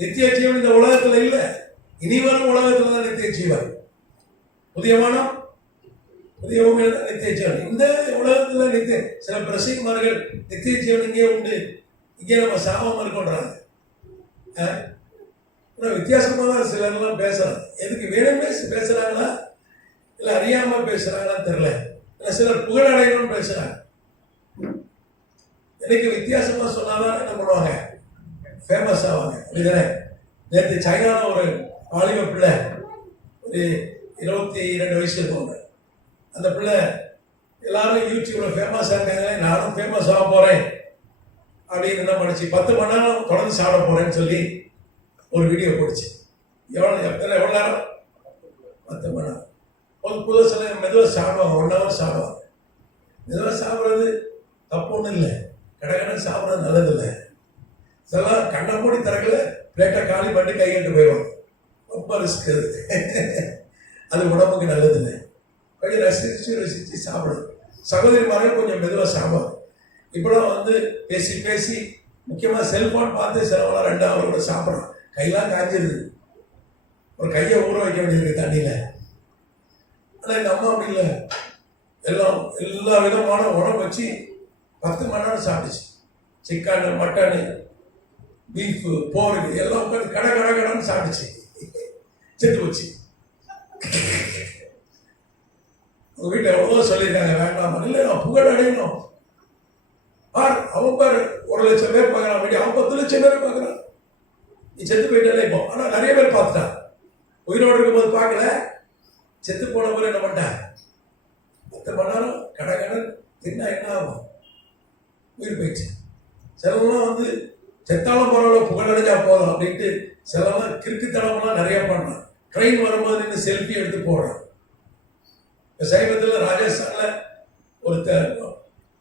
நித்திய ஜீவன் இந்த உலகத்துல இல்ல, இனி வரும் உலகத்துல தான் நித்திய ஜீவன். புதிய வானம் புதிய பூமியில தான் நித்திய ஜீவன். இந்த உலகத்துல நித்திய சில பிரசங்கமார்கள் நித்திய ஜீவன் இங்கே உண்டு, இங்கே நம்ம சாபம் இருக்கோன்றாங்க. வித்தியாசமா தான் சிலர் எல்லாம் பேசுறாங்க. எதுக்கு வேணுமே பேசுறாங்களா இல்ல அறியாம பேசுறாங்களான்னு தெரியல. சிலர் புகழடையணும்னு பேசுறாங்க. எனக்கு வித்தியாசமா சொன்னாதான் என்ன பண்ணுவாங்க? ஃபேமஸ் ஆவாங்க. அப்படிதானே? நேற்று சைனால ஒரு வாலிப பிள்ளை, ஒரு 22 வயசு இருக்கவங்க, அந்த பிள்ளை எல்லாரும் யூடியூப்ல ஃபேமஸ் ஆகாங்க, நானும் ஃபேமஸ் ஆக போறேன் அப்படின்னு என்ன பண்ணுச்சு, 10 மணி நேரம் தொடர்ந்து சாப்பிட போறேன்னு சொல்லி ஒரு வீடியோ போடுச்சு. எவ்வளவு நேரம்? 10 மணி நேரம். ஒரு புதுசில் மெதுவாக சாப்பிடுவாங்க, 1 hour சாப்பிடுவாங்க. மெதுவாக சாப்பிட்றது தப்பு ஒன்றும் இல்லை, கடற்கடை சாப்பிட்றது நல்லது இல்லை. சிலலாம் கண்ணை மூடி திறக்கல, பிளேட்டை காலி பண்ணி கைகட்டு போயிடும். ரொம்ப ரிஸ்க் அது. அது உடம்புக்கு நல்லது இல்லை. கொஞ்சம் ரசித்து சாப்பிடுது. சகோதரிமார்கள் கொஞ்சம் மெதுவாக சாப்பிடுவாங்க. இப்போலாம் பேசி பேசி முக்கியமாக செல்ஃபோன் பார்த்து சிலவெல்லாம் 2 hour கூட சாப்பிட்றோம். கையெல்லாம் காய்ச்சிருது. ஒரு கையை ஊற வைக்க வேண்டியது தண்ணியில். ஆனால் எங்கள் அம்மா அப்படி இல்லை, எல்லா விதமான உணவு வச்சு 10 மணி நேரம் சாப்பிடுச்சு. சிக்கனு, மட்டனு, பீஃபு, போருக்கு எல்லாம் உட்காந்து கடைன்னு சாப்பிடுச்சு. செத்து போச்சு. உங்க வீட்டில் எவ்வளோ சொல்லியிருக்காங்க வேண்டாமா? இல்லை, நான் புகழ் அடையணும். அவன் பாரு 1 லட்சம் பேர் பார்க்குறான், வேண்டிய அவன் 10 லட்சம் பேர் பார்க்குறான். நீ செத்து போயிட்டாலே இப்போ. ஆனால் நிறைய பேர் பார்த்துட்டான். உயிரோடு இருக்கும்போது பார்க்கல, செத்து போன போது என்ன பண்ணிட்டேன்? 10 மணி நேரம் கடகடன் தின்னா என்ன ஆகும்? உயிர் போயிடுச்சு. சிலவெல்லாம் செத்தாலும் பரவாயில்ல புகழடைஞ்சா போதும் அப்படின்ட்டு சிலவெல்லாம் கிறுக்குத்தனம்லாம் நிறைய பண்ணான். ட்ரெயின் வரும்போது நின்று செல்ஃபி எடுத்து போடுறான். இப்போ சமீபத்தில் ராஜஸ்தான்ல ஒரு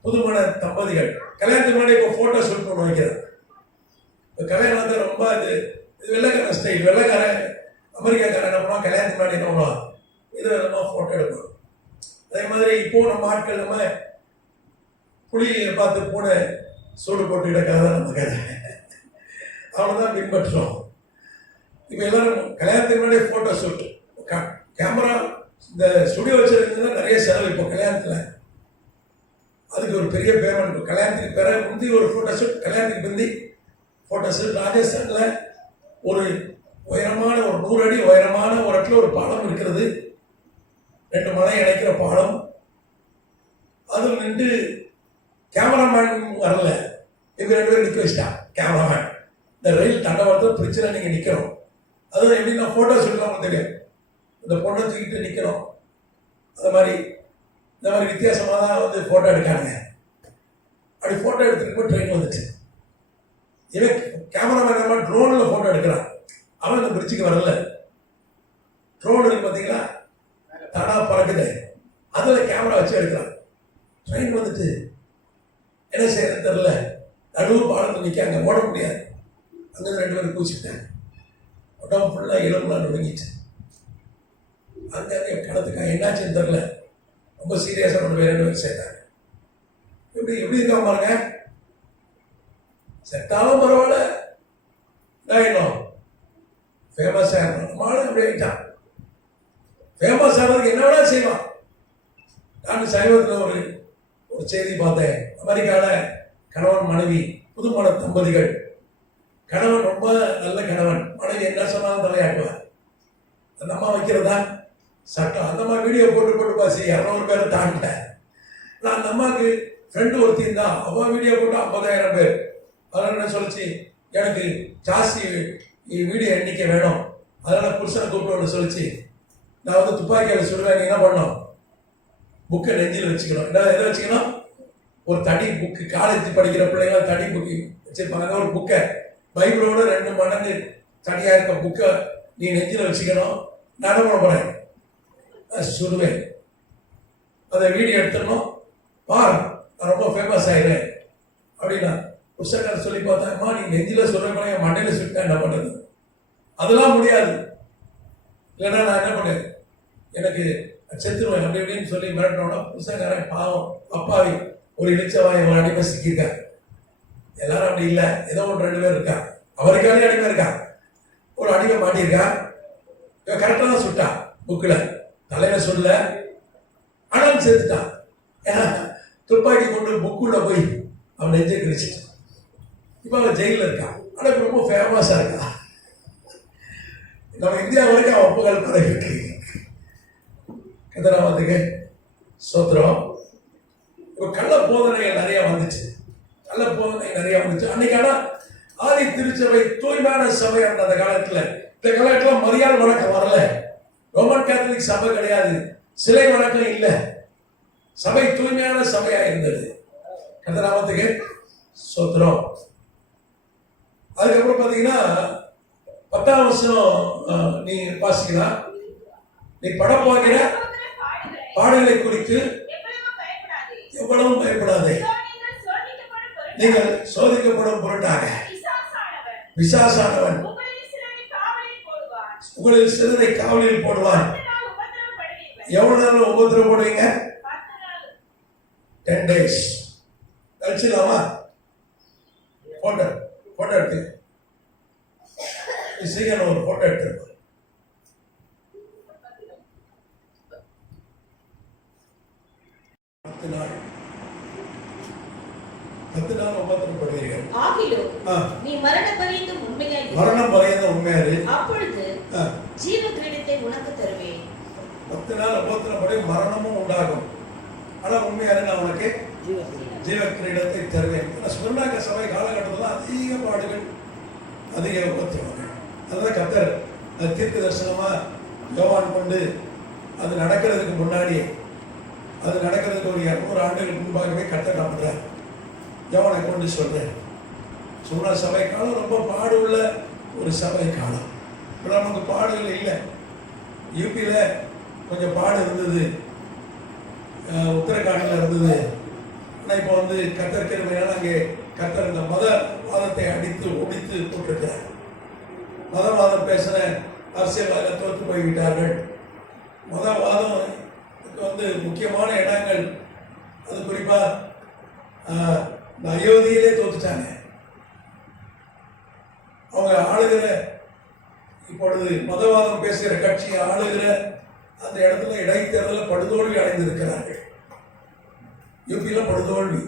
புதுமண தம்பதிகள் கல்யாணத்துக்கு முன்னாடி இப்போ ஃபோட்டோ ஷூட் பண்ண வைக்கிறார். இப்போ கல்யாணத்தை ரொம்ப இது வெள்ளைக்கார ஸ்டைல். வெள்ளைக்காரன் அமெரிக்காக்காரன் என்ன பண்ணுவான்? கல்யாணத்துக்கு முன்னாடி என்ன பண்ணுவான்? இது நம்ம ஃபோட்டோ எடுப்போம். அதே மாதிரி இப்போ நம்ம ஆட்கள் நம்ம புளியை பார்த்து பூனை சூடு போட்டு கிடக்காத நம்ம கதை அவ்வளோதான் பின்பற்றுறோம். இப்போ எல்லாரும் கல்யாணத்துக்கு முன்னாடி ஃபோட்டோ ஷூட், கேமரா, இந்த ஸ்டுடியோ வச்சிருந்ததுன்னா நிறைய செலவு. இப்போ கல்யாணத்தில் அதுக்கு ஒரு பெரிய பேமெண்ட். கல்யாணத்துக்கு முந்தி ஒரு ஃபோட்டோ ஷூட், கல்யாணத்துக்கு பிந்தி ஃபோட்டோ ஷூட். ராஜஸ்தானில் ஒரு உயரமான ஒரு 100 அடி உயரமான ஒரு இடத்துல ஒரு பாலம் இருக்கிறது. 2 மலை இணைக்கிற பாலம். அதில் நின்று கேமராமேன் வரல, இவங்க 2 பேரும் நிற்க வச்சிட்டான். கேமராமேன் இந்த ரயில் தண்டவாளத்தில் பிரச்சனை நீங்கள் நிற்கிறோம். அதுவும் எப்படின்னா ஃபோட்டோ ஷூட்லாம் தெரியும். இந்த பொண்ணை தூக்கிட்டு நிற்கிறோம். அந்த மாதிரி இந்த மாதிரி வித்தியாசமாக தான் ஃபோட்டோ எடுக்காங்க. அப்படி ஃபோட்டோ எடுத்துட்டு ட்ரெயின் வந்துச்சு. இவன் கேமராமேன் நம்ம ட்ரோனில் ஃபோட்டோ எடுக்கிறான். அவன் இந்த பிரிட்ஜுக்கு வரல. ட்ரோன் இருக்கு பார்த்தீங்களா, தடா பறக்குது, அதில் கேமரா வச்சு எடுக்கிறான். ட்ரெயின் வந்துட்டு என்ன செய்யறது தெரியல, நடுவு பாலத்தில் நிற்காங்க, ஓட முடியாது. அங்கே 2 பேரும் கூச்சிட்டாங்க. உடம்பு ஃபுல்லாக எலும்புலாம் நொறுங்கிட்டு அங்கே கடத்துக்காங்க. என்னாச்சுன்னு தெரியல, ரொம்ப சீரியஸாக 2 பேர் சேர்த்தாங்க. எப்படி இருக்கா பாருங்க. செத்தாலும் பரவாயில்ல, நான் ஃபேமஸ் ஆகணும். மாடு அப்படி ஆகிட்டான். ஃபேமஸ் ஆகிறதுக்கு என்ன வேணா செய்வான். நான் சமீபத்தில் ஒரு ஒரு செய்தி பார்த்தேன். அமெரிக்கால கணவன் மனைவி புதுமண தம்பதிகள், கணவன் ரொம்ப நல்ல கணவன், மனைவி என்ன சொன்னாலும் தலையாட்டுவார். அந்த அம்மா வைக்கிறதா சட்டம். அந்த அம்மா வீடியோ போட்டு பாசி 200 பேரை தாண்டிட்ட. நான் அந்த அம்மாவுக்கு ஃப்ரெண்டு ஒருத்தையும் தான், அம்மா வீடியோ போட்டு 50,000 பேர். அதனால என்ன சொல்லிச்சு, எனக்கு ஜாஸ்தி வீடியோ எண்ணிக்கை வேணும், அதனால புருஷனை கூப்பிட்டு சொல்லிச்சு, நான் வந்து துப்பாக்கியால் சுடுவேன், நீ என்ன பண்ணணும், புக்கை நெஞ்சில் வச்சுக்கணும். என்ன எதை வச்சுக்கணும், ஒரு தடி புக்கு, காலேஜ் படிக்கிற பிள்ளைங்க தடி புக்கு வச்சிருப்பாங்க, ஒரு புக்கை பைபிளோட 2 மடங்கு தனியாக இருக்க புக்கை நீ நெஞ்சில் வச்சுக்கணும். நான் என்ன பண்ண போறேன், சுடுவேன், அதை வீடியோ எடுத்துடணும், பாரு நான் ரொம்ப ஃபேமஸ் ஆயிடுறேன் அப்படின்னா. புருஷக்கார சொல்லி பார்த்தாம்மா, நீ நெஞ்சில சொல்ற என் மண்டையில சுட்டா என்ன பண்ணுறது, அதெல்லாம் முடியாது, இல்லைன்னா நான் என்ன பண்ணேன், எனக்கு செத்துருவேன் அப்படி இப்படின்னு சொல்லி மிரட்டோம்னா, புருஷக்காரன் பாவம் அப்பாவி ஒரு இளிச்சவாய் ஒரு அடிமை சிக்கியிருக்கா. எல்லாரும் அப்படி இல்லை, ஏதோ 1-2 பேர் இருக்கா, அவருக்காலே அடிமை இருக்கா, ஒரு அடிமை மாட்டியிருக்கா. கரெக்டாக தான் சுட்டா, புக்கில் தலையில சொல்ல, ஆனாலும் சேர்த்துட்டான். ஏன்னா துப்பாக்கி கொண்டு புக்குள்ள போய் அவன் நெஞ்சை கிழிச்சிட்டான். இப்போ அவன் ஜெயிலில் இருக்கான். ஆனால் இப்போ ரொம்ப ஃபேமஸாக இருக்கா. நம்ம இந்தியா வரைக்கும் அவன் புகழ் பரவி இருக்கு. கதிராமத்துக்கு சோத்திரம். இப்போ கள்ள போதனைகள் நிறைய வந்துச்சு, அன்னைக்கு. ஆனால் ஆதி திருச்சபை தூய்மையான சபை அந்த காலத்தில். இந்த காலத்தில் மரியாள் வணக்கம் வரல, ரோமன் கேத்தலிக் சபை கிடையாது, சிலை வணக்கம் இல்லை, சபை தூய்மையான சபையா இருந்தது. கதிராமத்துக்கு சோத்திரம். அதுக்கப்புறம் பார்த்தீங்கன்னா 10ஆம் வசனம் நீ வாசிக்கலாம். நீ படம் பார்க்கிற பாடல்களை குறித்து எவ்வளவு பயப்படாதே, நீங்கள் சோதிக்கப்படும் பொருட்டாக பிசாசானவன் உங்களில் சிலரை காவலில் போடுவான். எவ்வளவு நாள் உபத்திரப்படுவீங்க? 10 days. கழிச்சிடலாமா? போட்டோ எடுத்து சீக்கிரம் ஒரு போட்டோ எடுத்து 10 நாள் உபத்திரப்படுவீர்கள். நீ மரணம் பரியந்தம் உண்மையாரு, அப்பொழுது ஜீவ கிரீடத்தை உனக்கு தருவேன். 10 நாள் உபத்திரப்படி மரணமும் உண்டாகும், ஆனா உண்மையாரு நான் உனக்கு ஜீவ கிரீடத்தை தருவேன். ஸ்மிர்னாக்க சபை காலகட்டத்தில் அதிக பாடுகள், அதிக உபத்திரவங்கள். அதுதான் கர்த்தர் அது தீர்க்க தரிசனமா யோவான் கொண்டு அது நடக்கிறதுக்கு முன்னாடியே, அது நடக்கிறதுக்கு ஒரு 200 ஆண்டுகளுக்கு முன்பாகவே கர்த்தர் நம்புறார். யோவானை கொண்டு சொல்றேன், ஸ்மிர்னா சபை காலம் ரொம்ப பாடு உள்ள ஒரு சபை காலம். இப்போ நமக்கு பாடுகள் இல்லை. யூபியில் கொஞ்சம் பாடு இருந்தது, உத்தரகாண்டில் இருந்தது. ஆனால் இப்போ வந்து கர்த்தர் கிருபையால் அங்கே கர்த்தர் இந்த மதவாதத்தை அடித்து ஒடித்து போட்டிருக்கிறார். மதவாதம் பேசுகிற அரசியல்வாதிகள் தோற்று போய்விட்டார்கள். மதவாதம் வந்து முக்கியமான இடங்கள், அது குறிப்பாக இந்த அயோத்தியிலே தோத்துட்டாங்க. அவங்க ஆளுகிற, இப்பொழுது மதவாதம் பேசுகிற கட்சி ஆளுகிற அந்த இடத்துல இடைத்தேர்தலில் படுதோல்வி அடைந்திருக்கிறார்கள். யூபியில் படுதோல்வி,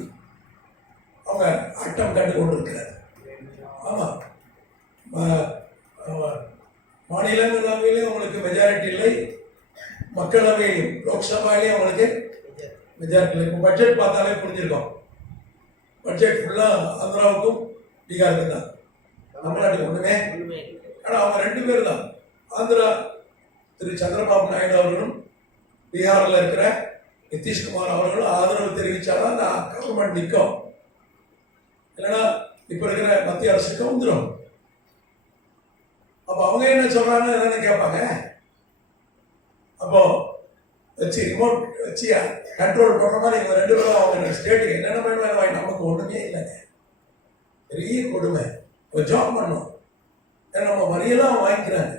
அவங்க ஆட்டம் கண்டு கொண்டிருக்கிறார். ஆமாம், மாநிலங்களவையிலே அவங்களுக்கு மெஜாரிட்டி இல்லை, மக்களவையிலும் லோக்சபாவிலையும் அவங்களுக்கு மெஜாரிட்டி இல்லை. இப்போ பட்ஜெட் பார்த்தாலே புரிஞ்சிருக்கோம், பட்ஜெட் ஃபுல்லாக ஆந்திராவுக்கும் பீகாருக்கும் தான், தமிழ்நாட்டுக்கு ஒன்றுமே. ஆனால் அவங்க 2 பேர் தான். ஆந்திரா திரு சந்திரபாபு நாயுடு அவர்களும், பீகாரில் இருக்கிற நிதிஷ்குமார் அவர்களும் ஆதரவு தெரிவித்தாலும் அந்த கவர்மெண்ட் நிற்கும். இல்லைன்னா இப்போ இருக்கிற மத்திய அரசுக்கு வந்துடும். அப்போ அவங்க என்ன சொல்றாங்க என்னன்னு கேட்பாங்க. அப்போ வச்சு ரிமோட் வச்சு கண்ட்ரோல் பண்ணுற மாதிரி இவங்க 2 பேரும் அவங்க ஸ்டேட்டுக்கு என்னென்ன வேணும் வாங்கி, நமக்கு ஒன்றுமே இல்லைங்க. பெரிய கொடுமை. ஒரு ஜாப் பண்ணும், நம்ம வரியெல்லாம் வாங்கிக்கிறாங்க.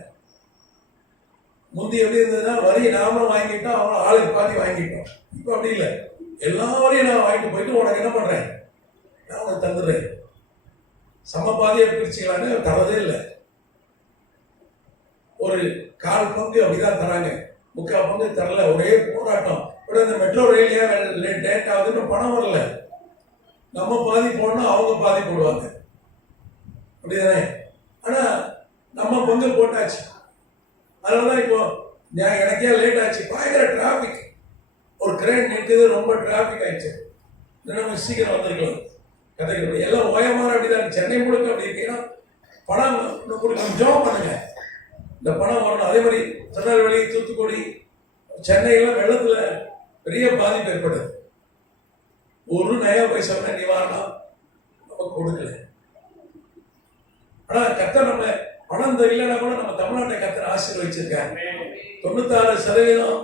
முந்தி எப்படி இருந்ததுன்னா வரி நாமளும் வாங்கிட்டோம், அவங்க ஆளுக்கு பாதி வாங்கிட்டோம். இப்போ அப்படி இல்லை, எல்லா வரையும் நான் வாங்கிட்டு போயிட்டு உனக்கு என்ன பண்ணுறேன், நான் உனக்கு தந்துடுறேன். சம பாதியை பிரிச்சுக்கலான்னு தரதே இல்லை. ஒரு 1/4 பங்கு அப்படிதான் தராங்க, 3/4 பங்கு தரல. ஒரே போராட்டம். கூட இந்த மெட்ரோ ரயில் ஏன் லேட் ஆகுதுன்னு பணம் வரல. நம்ம பாதி போடணும், அவங்க பாதி போடுவாங்க, அப்படிதானே? ஆனா நம்ம பங்கு போட்டாச்சு. அதனாலதான் இப்போ எனக்கே லேட் ஆச்சு, பயங்கர டிராபிக். ஒரு கிரேன் நிற்குது, ரொம்ப டிராபிக் ஆயிடுச்சு. நம்ம சீக்கிரம் வந்திருக்கலாம். கதைகள் எல்லாம் ஓயமான அப்படிதான். சென்னை முழுக்க அப்படி இருக்கீங்கன்னா பணம் கொடுக்க ஜாப் பண்ணுங்க, இந்த பணம் வரணும். அதே மாதிரி திருநெல்வேலி, தூத்துக்குடி, சென்னையெல்லாம் வெள்ளத்துல பெரிய பாதிப்பு ஏற்படுது. ஒரு நயா பைசா நிவாரணம் நமக்கு கொடுக்கல. ஆனா கத்த நம்ம பணம் இல்லைன்னா கூட நம்ம தமிழ்நாட்டை கத்தர் ஆசீர்வதிச்சிருக்காங்க. 96%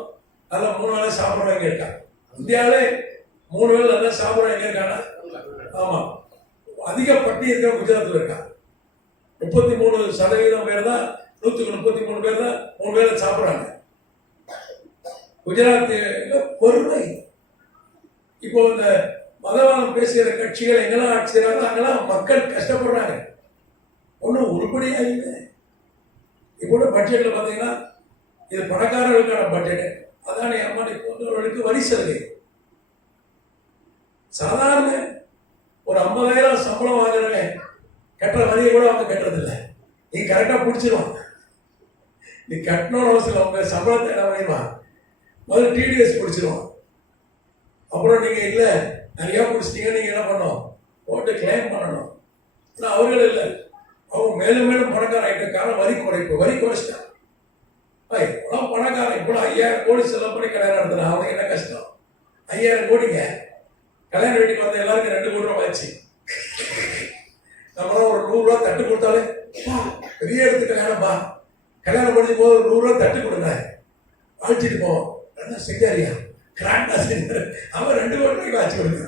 நல்ல 3 வேளை சாப்பிடுறவங்க இருக்காங்க. இந்தியாவிலே 3 வேளை நல்லா சாப்பிடுறவங்க இருக்காங்க. ஆமா, அதிக பட்டி இருக்கிற குஜராத்தில் இருக்காங்க. 33% பேர் தான், 133 பேர் தான் 3 வேளை சாப்பிடுறாங்க. குஜராத்தில் பொறுமை. இப்போ இந்த மதவாதம் பேசுகிற கட்சிகள் எங்கெல்லாம் ஆட்சி செய்யறாங்க, அங்கெல்லாம் மக்கள் கஷ்டப்படுறாங்க. ஒன்றும் உருப்படியா இல்லை. இப்போ பட்ஜெட்ல பாத்தீங்கன்னா இது பணக்காரர்களுக்கான பட்ஜெட். அதானே அம்மாடி போன்றவர்களுக்கு வரி சலுகை. சாதாரண ஒரு 50,000 சம்பளம் வாங்குறவங்க கட்டுற வரியை கூட அவங்க கட்டுறதில்லை. நீ கரெக்டா பிடிச்சிருவான். நீ கட்டணும்னு அவசியம். அவங்க சம்பளத்தை என்ன பண்ணிடுவான், முதல்ல டிடிஎஸ் பிடிச்சிருவான். அப்புறம் நீங்க இல்ல நிறைய பிடிச்சிட்டீங்க, நீங்க என்ன பண்ணணும், போட்டு கிளைம் பண்ணணும். ஆனால் அவர்கள் இல்லை, அவங்க மேலும் மேலும் பணக்கார ஆகிட்ட வரி குறைப்பு, வரி குறைச்சிட்டான். பணக்காரன் இப்போ 5000 கோடி செலவு பண்ணி கல்யாணம் நடத்துறான். அவனுக்கு என்ன கஷ்டம்? 5000 கோடிங்க. கல்யாண வீட்டுக்கு வந்த எல்லாருக்கும் 2 கோடி ரூபாய் ஆச்சு. நம்மளாம் ஒரு 100 ரூபா தட்டு கொடுத்தாலே பெரிய இடத்துக்கு கல்யாணம்ப்பா, கல்யாணம் முடிஞ்ச போது ஒரு 100 ரூபா தட்டு கொடுங்க, வாழ்த்திட்டு போவோம். என்ன செஞ்சாரியா கிராண்டா செஞ்சாரு, அவன் 2 கோடி ரூபாய்க்கு ஆச்சு கொடுங்க.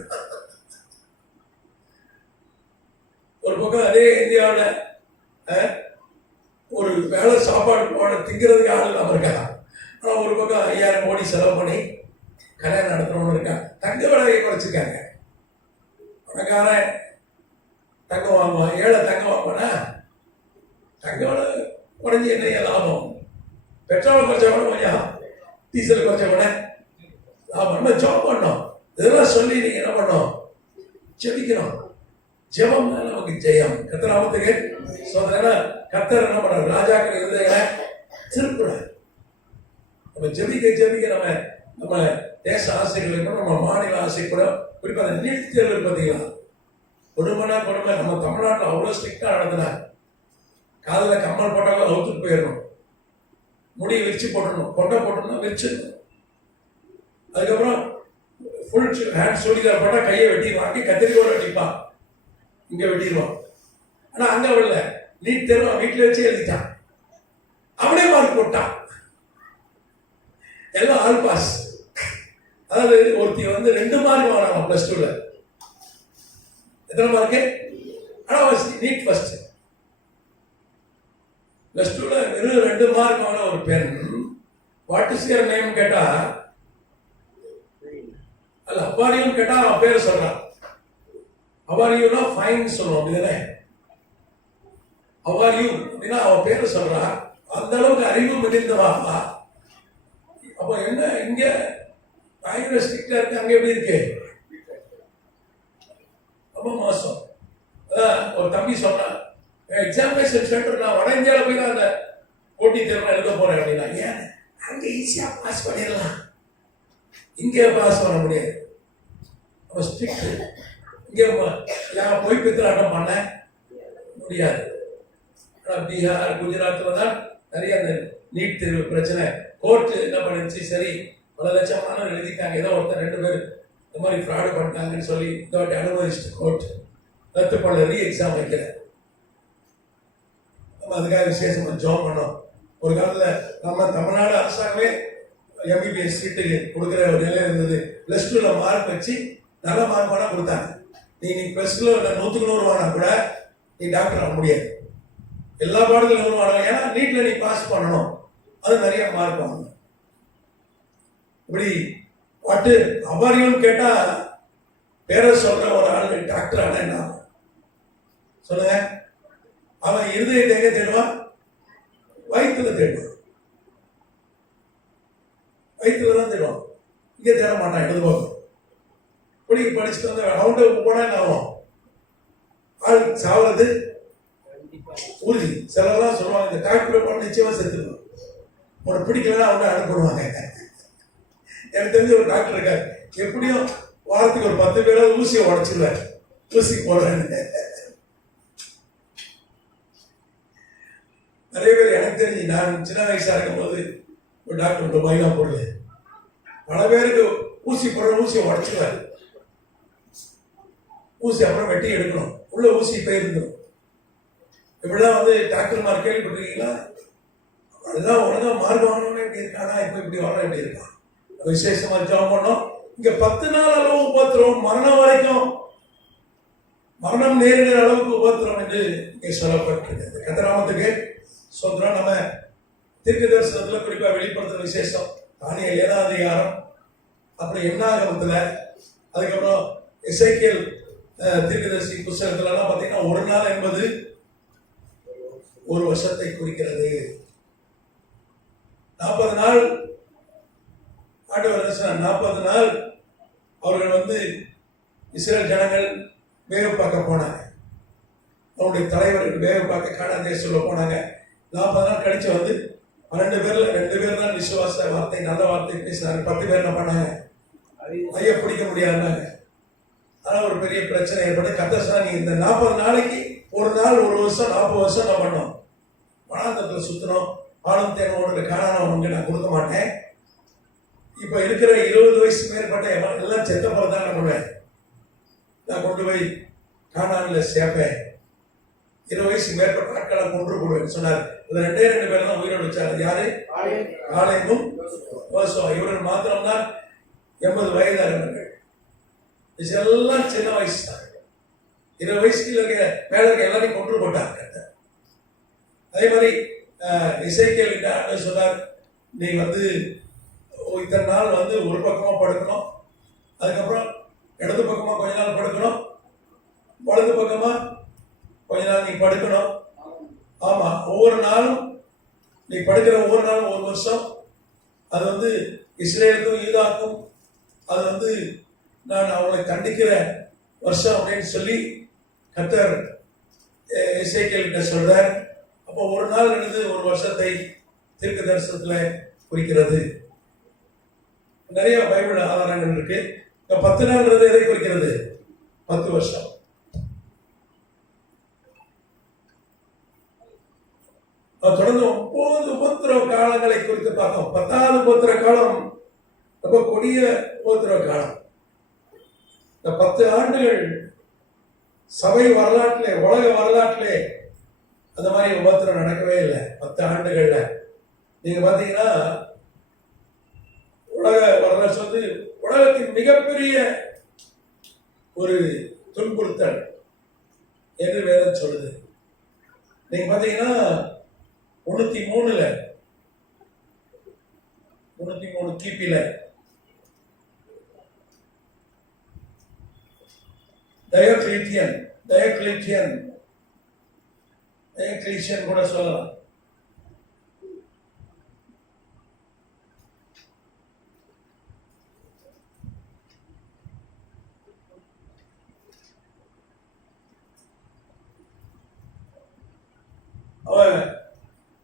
ஒரு பக்கம் அதே இந்தியாவில் ஒரு வேலை சாப்பாடு போன திங்கிறதுக்கு ஆள் இல்லாமல் இருக்காங்க. ஆனால் ஒரு பக்கம் 5000 கோடி செலவு பண்ணி கல்யாணம் நடத்துறவங்க இருக்காங்க. தங்க விலையை குறைச்சிருக்காங்க. பணக்காரன் தங்கம் வாங்குவான், ஏழை தங்கம் வாங்குவானா? தங்க விலை குறைஞ்சி என்ன லாபம்? பெட்ரோல் குறைச்ச கூட கொஞ்சம், டீசல் குறைச்ச கூட லாபம். நம்ம ஜாப் பண்ணோம். இதெல்லாம் சொல்லி நீங்க என்ன பண்ணோம், ஜெபிக்கணும். ஜெபம் தான் நமக்கு ஜெயம். கர்த்தராமத்துக்கு சோதனை. கர்த்தர் என்ன பண்றாரு, ராஜாக்கள் இருந்தவங்களை திருப்புறாரு. நம்ம ஜெபிக்க ஜெபிக்க நம்ம தேச ஆசைகள் இருக்கணும், நம்ம மாநில ஆசை கூட. குறிப்பாக அந்த நீட் தேர்வு பார்த்தீங்களா, கொடுமைனா கொடுமை. நம்ம தமிழ்நாட்டில் அவ்வளோ ஸ்ட்ரிக்டா நடத்தினாங்க. காதல கம்மல் போட்டாலும் அவுத்துட்டு போயிடணும், முடி விரிச்சு போட்டணும், கொண்டை போட்டணும், விரிச்சிடணும். அதுக்கப்புறம் ஃபுல் ஹேண்ட் சுடிதார் போட்டால் கையை வெட்டிடுவாங்க, கத்திரிக்கோட வெட்டிப்பான், இங்க வெட்டிடுவான். ஆனா அங்க வரல, நீட் தேர்வு வீட்டுல வச்சு எழுதிட்டான், அவனே மார்க் போட்டான், எல்லாம் ஆல் பாஸ். அதாவது ஒருத்தி 2 மார்க் வாங்கினான் பிளஸ் 2ல. எத்தனை மார்க்கு? ஆனா நீட் ஃபர்ஸ்ட். பிளஸ் 2ல வெறும் 2 மார்க் வாங்கின ஒரு பெண், வாட் இஸ் யுவர் நேம் கேட்டா, அல்ல அப்பாரியும் கேட்டா அவன் பேர் சொல்றான். அவாரியூனா ஃபைன் சொல்லுவோம், அப்படிதானே? அவாரியூ அப்படின்னா அவன் பேரு சொல்றா. அந்த அளவுக்கு அறிவு மிகுந்தவாப்பா. அப்போ என்ன, இங்க பயங்கர ஸ்ட்ரிக்டா இருக்கு, அங்க எப்படி இருக்கு? ரொம்ப மோசம். ஒரு தம்பி சொன்னான், எக்ஸாமினேஷன் சென்டர் நான் வட இந்தியாவில் போய் தான் அந்த போட்டி தேர்வு எழுத போறேன் அப்படின்னா. ஏன் அங்க ஈஸியா பாஸ் பண்ணிடலாம், இங்கே பாஸ் பண்ண முடியாது, நம்ம ஸ்ட்ரிக்ட். இங்கே போய் பித்தலாட்டம் பண்ண முடியாது. பீகார், குஜராத்தில் தான் நிறைய அந்த நீட் தேர்வு பிரச்சனை. கோர்ட்டு என்ன பண்ணிச்சு, சரி பல லட்சம் மாணவர் எழுதிட்டாங்க, ஏதோ ஒருத்தர் 2 பேர் இந்த மாதிரி ஃப்ராடு பண்ணிட்டாங்கன்னு சொல்லி இந்த வாட்டி அனுமதிச்சுட்டு கோர்ட் ரத்து பண்ண, ரீ எக்ஸாம் வைக்கிற. நம்ம அதுக்காக விசேஷமா ஜாப் பண்ணோம். ஒரு காலத்தில் நம்ம தமிழ்நாடு அரசாங்கமே எம்பிபிஎஸ் சீட்டுக்கு கொடுக்குற ஒரு நிலை இருந்தது. பிளஸ் 2ல மார்க் வச்சு நல்ல மார்க் வேணா கொடுத்தாங்க. நீ பிளஸ் 2ல 100க்கு 100 வாங்கினா கூட நீ டாக்டர் ஆக முடியாது. எல்லா பாடத்திலும் 100 வாங்கணும், ஏன்னா நீட்ல நீ பாஸ் பண்ணணும், அது நிறைய மார்க் வாங்கணும். இப்படி பாட்டு அபாரியம் கேட்டா பேரை சொல்ற ஒரு ஆள் டாக்டர் ஆனா என்ன சொல்லுங்க? அவன் இருதயத்தை எங்க தேடுவான்? வயிற்றுல தேடுவான், வயிற்றுல தான் தேடுவான். இங்கே தேட மாட்டான், இடது பக்கம். படிச்சுட்டு வந்து அவன்கிட்ட போனா என்ன ஆகும்? ஆள் சாவது உறுதி. சிலர்லாம் சொல்லுவாங்க, இந்த டாக்டர் போன நிச்சயமா செத்துருவான், உனக்கு பிடிக்கலன்னா அவனை அனுப்பிடுவாங்க. எனக்கு தெரிஞ்ச ஒரு டாக்டர் இருக்காரு, எப்படியும் வாரத்துக்கு ஒரு 10 பேராவது ஊசியை உடச்சிருவார், ஊசி போடுறேன்னு. நிறைய பேர் எனக்கு தெரிஞ்சு, நான் சின்ன வயசா இருக்கும் போது ஒரு டாக்டர் மயிலாப்பூர்ல பல பேருக்கு ஊசி போடுற ஊசியை உடச்சிருவாரு. ஊசி அப்புறம் வெட்டி எடுக்கணும், உள்ள ஊசி போயிருந்துடும். இப்படிலாம் வந்து டாக்டர்மார் கேள்விப்பட்டிருக்கீங்களா? அதெல்லாம் ஒழுங்கா மார்க் வாங்கணும்னு எப்படி இருக்கானா, இப்போ இப்படி வர எப்படி இருக்கான். விசேஷமா ஜெபம் பண்ணோம். இங்க 10 நாள் அளவு உபத்திரம், மரணம் வரைக்கும், மரணம் நேரிடுற அளவுக்கு உபத்திரம் என்று இங்கே சொல்லப்பட்டிருக்கு. கத்திராமத்துக்கு சொல்றோம். நம்ம தீர்க்க தரிசனத்துல குறிப்பா வெளிப்படுத்துற விசேஷம் தானியேல் 7ஆம் அதிகாரம், அப்புறம் என்னாகமத்துல, அதுக்கப்புறம் எசேக்கியேல் தீர்க்கதரிசி புத்தகத்துல எல்லாம் பாத்தீங்கன்னா ஒரு நாள் என்பது ஒரு வருஷத்தை குறிக்கிறது. 40 நாள் ஆண்டவர் 40 நாள் அவர்கள் வந்து இஸ்ரேல் ஜனங்கள் வேவு பார்க்க போனாங்க. அவருடைய தலைவர்கள் வேவு பார்க்க கானான் தேசத்துல போனாங்க. 40 நாள் கழிச்சு வந்து 12 பேர்ல 2 பேர் தான் விசுவாச வார்த்தை, நல்ல வார்த்தை பேசினாங்க. 10 பேர் என்ன பண்ணாங்க? ஐய பிடிக்க முடியாதுனாங்க. ஆனா ஒரு பெரிய பிரச்சனை ஏற்பட்டு கர்த்தர் சொன்னா, நீ இந்த 40 நாளைக்கு ஒரு நாள் ஒரு வருஷம் 40 வருஷம் நான் பண்ணோம், வனாந்தரத்துல சுத்தணும், ஆளும் தேனோட காணானவங்க நான் கொடுக்க மாட்டேன். இப்ப இருக்கிற 20 வயசு மேற்பட்ட எல்லாம் செத்த பிறகு தான் பண்ணுவேன், நான் கொண்டு போய் காணான்ல சேர்ப்பேன். 20 வயசு மேற்பட்ட ஆட்களை கொன்று போடுவேன் சொன்னார். இதுல 2 பேர் தான் உயிரோடு வச்சாரு. யாரு? காலேபும் யோசுவா. இவர்கள் மாத்திரம்தான் 80 வயதானவர்கள். எல்லாம் சின்ன வயசு தான். 20 வயசுக்கு இருக்கிற மேல இருக்க எல்லாரையும் கொன்று போட்டாங்க. அதே மாதிரி எசேக்கியேல் சொன்னார், நீ வந்து இத்தனை நாள் வந்து ஒரு பக்கமா படுக்கணும், அதுக்கப்புறம் இடது பக்கமா கொஞ்ச நாள் படுக்கணும், வலது பக்கமா கொஞ்ச நாள் நீ படுக்கணும். ஆமா, ஒவ்வொரு நாளும் நீ படுக்கிற ஒவ்வொரு நாளும் ஒரு வருஷம். அது வந்து இஸ்ரேலுக்கும் யூதாக்கும் அது வந்து நான் அவங்களை கண்டிக்கிற வருஷம் அப்படின்னு சொல்லி கர்த்தர் எசேக்கியேல் கிட்ட சொல்றார். அப்போ ஒரு நாள் என்பது ஒரு வருஷத்தை தீர்க்க தரிசனத்துல குறிக்கிறது. நிறைய பைபிள் ஆதாரங்கள் இருக்கு. 10 நாள்ன்றது எதை குறிக்கிறது? 10 வருஷம். தொடர்ந்து 9 உபத்திரவ காலங்களை குறித்து பார்த்தோம். 10வது உபத்திரவ காலம் ரொம்ப கொடிய உபத்திரவ காலம். இந்த 10 ஆண்டுகள் சபை வரலாற்றிலே, உலக வரலாற்றிலே அந்த மாதிரி உபத்திரம் நடக்கவே இல்லை. 10 ஆண்டுகள்ல நீங்க பாத்தீங்கன்னா உலக வரலாறு வந்து உலகத்தின் மிகப்பெரிய ஒரு துன்புறுத்தல் என்று வேதம் சொல்லுது. நீங்க பாத்தீங்கன்னா 303 கிபில டயோக்ளீசியன் கூட சொல்லலாம்.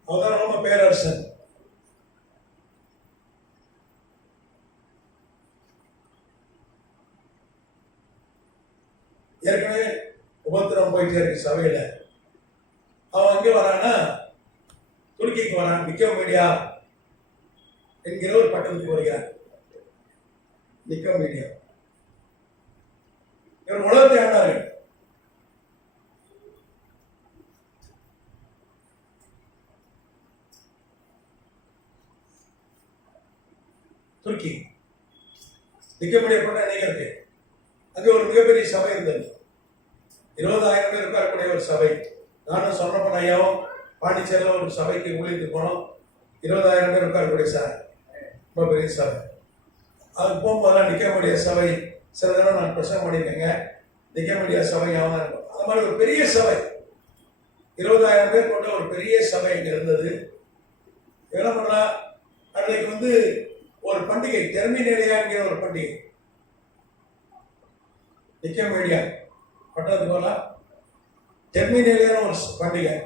அவன் ரோம பேரரசன். ஏற்கனவே உபத்திரம் போயிட்டே இருக்கு சபையில. அவன் எங்க வரான்னா துருக்கிக்கு வரான். நிக்கோமீடியா என்கிற ஒரு பட்டணத்துக்கு வருகிறார். நிக்கோமீடியா இவர் உலகத்தை ஆண்டார்கள். துருக்கி நிக்கோமீடியா பட்ட அநேகம் இருக்கு. அங்கே ஒரு மிகப்பெரிய சபை இருந்தது. 20,000 பேர் இருக்கக்கூடிய ஒரு சபை. நானும் சொன்னப்பன் ஐயாவும் பாண்டிச்சேரியில் ஒரு சபைக்கு ஊழியத்துக்கு போனோம். 20,000 பேர் இருக்கக்கூடிய சபை, ரொம்ப பெரிய சபை. அதுக்கு போகும்போதெல்லாம் நிக்கோமீடியா சபை சில தடவை நான் பிரசங்கம் பண்ணியிருக்கேங்க. நிக்கோமீடியா சபை ஞாபகம் இருக்கும். அது மாதிரி ஒரு பெரிய சபை, 20,000 பேர் கொண்ட ஒரு பெரிய சபை இங்கே இருந்தது. என்ன பண்ணலாம், அன்னைக்கு வந்து ஒரு பண்டிகை, டெர்மினேலியாங்கிற ஒரு பண்டிகை. நிக்கமேடியா பட்டது போல டெர்மினேலியான ஒரு பண்டிகை.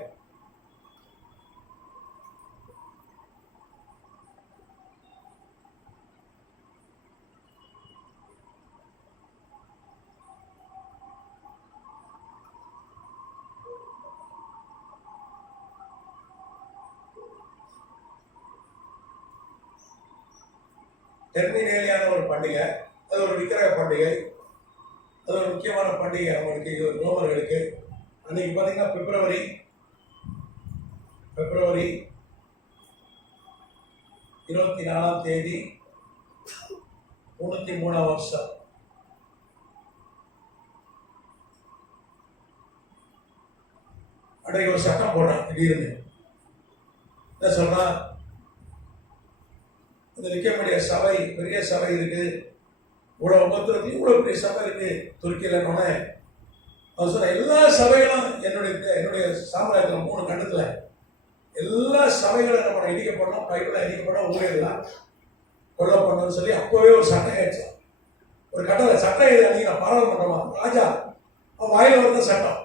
டெர்மினேலியான ஒரு பண்டிகை. அது ஒரு விக்கிரக பண்டிகை. அது ஒரு முக்கியமான பண்டிகை அவங்களுக்கு, ரோமர்களுக்கு. அன்னைக்கு பார்த்தீங்கன்னா பிப்ரவரி 24ஆம் தேதி 303ஆம் வருஷம். அன்றைக்கு ஒரு சட்டம் போடுறான் திடீர்னு. என்ன சொல்றான்? இந்த நிக்கமேடியா சபை, பெரிய சபை இருக்கு, இவ்வளவு உபத்திரத்தையும் இவ்வளவு பெரிய சபை இருக்கு துருக்கியில. அவர் சொன்ன எல்லா சபைகளும் என்னுடைய சாம்ராஜ்யத்தில் 3 கண்டத்துல எல்லா சபைகளும் நம்ம இடிக்கப்படணும், பைபிள இடிக்கப்படணும், ஊழியெல்லாம் கொல்ல பண்ணணும்னு சொல்லி அப்பவே ஒரு சட்டம் ஆயிடுச்சான். ஒரு கட்டளை சட்டம் எழுதி அன்னைக்கு பாராளுமன்றமா ராஜா அவன் வாயில வந்த சட்டம்.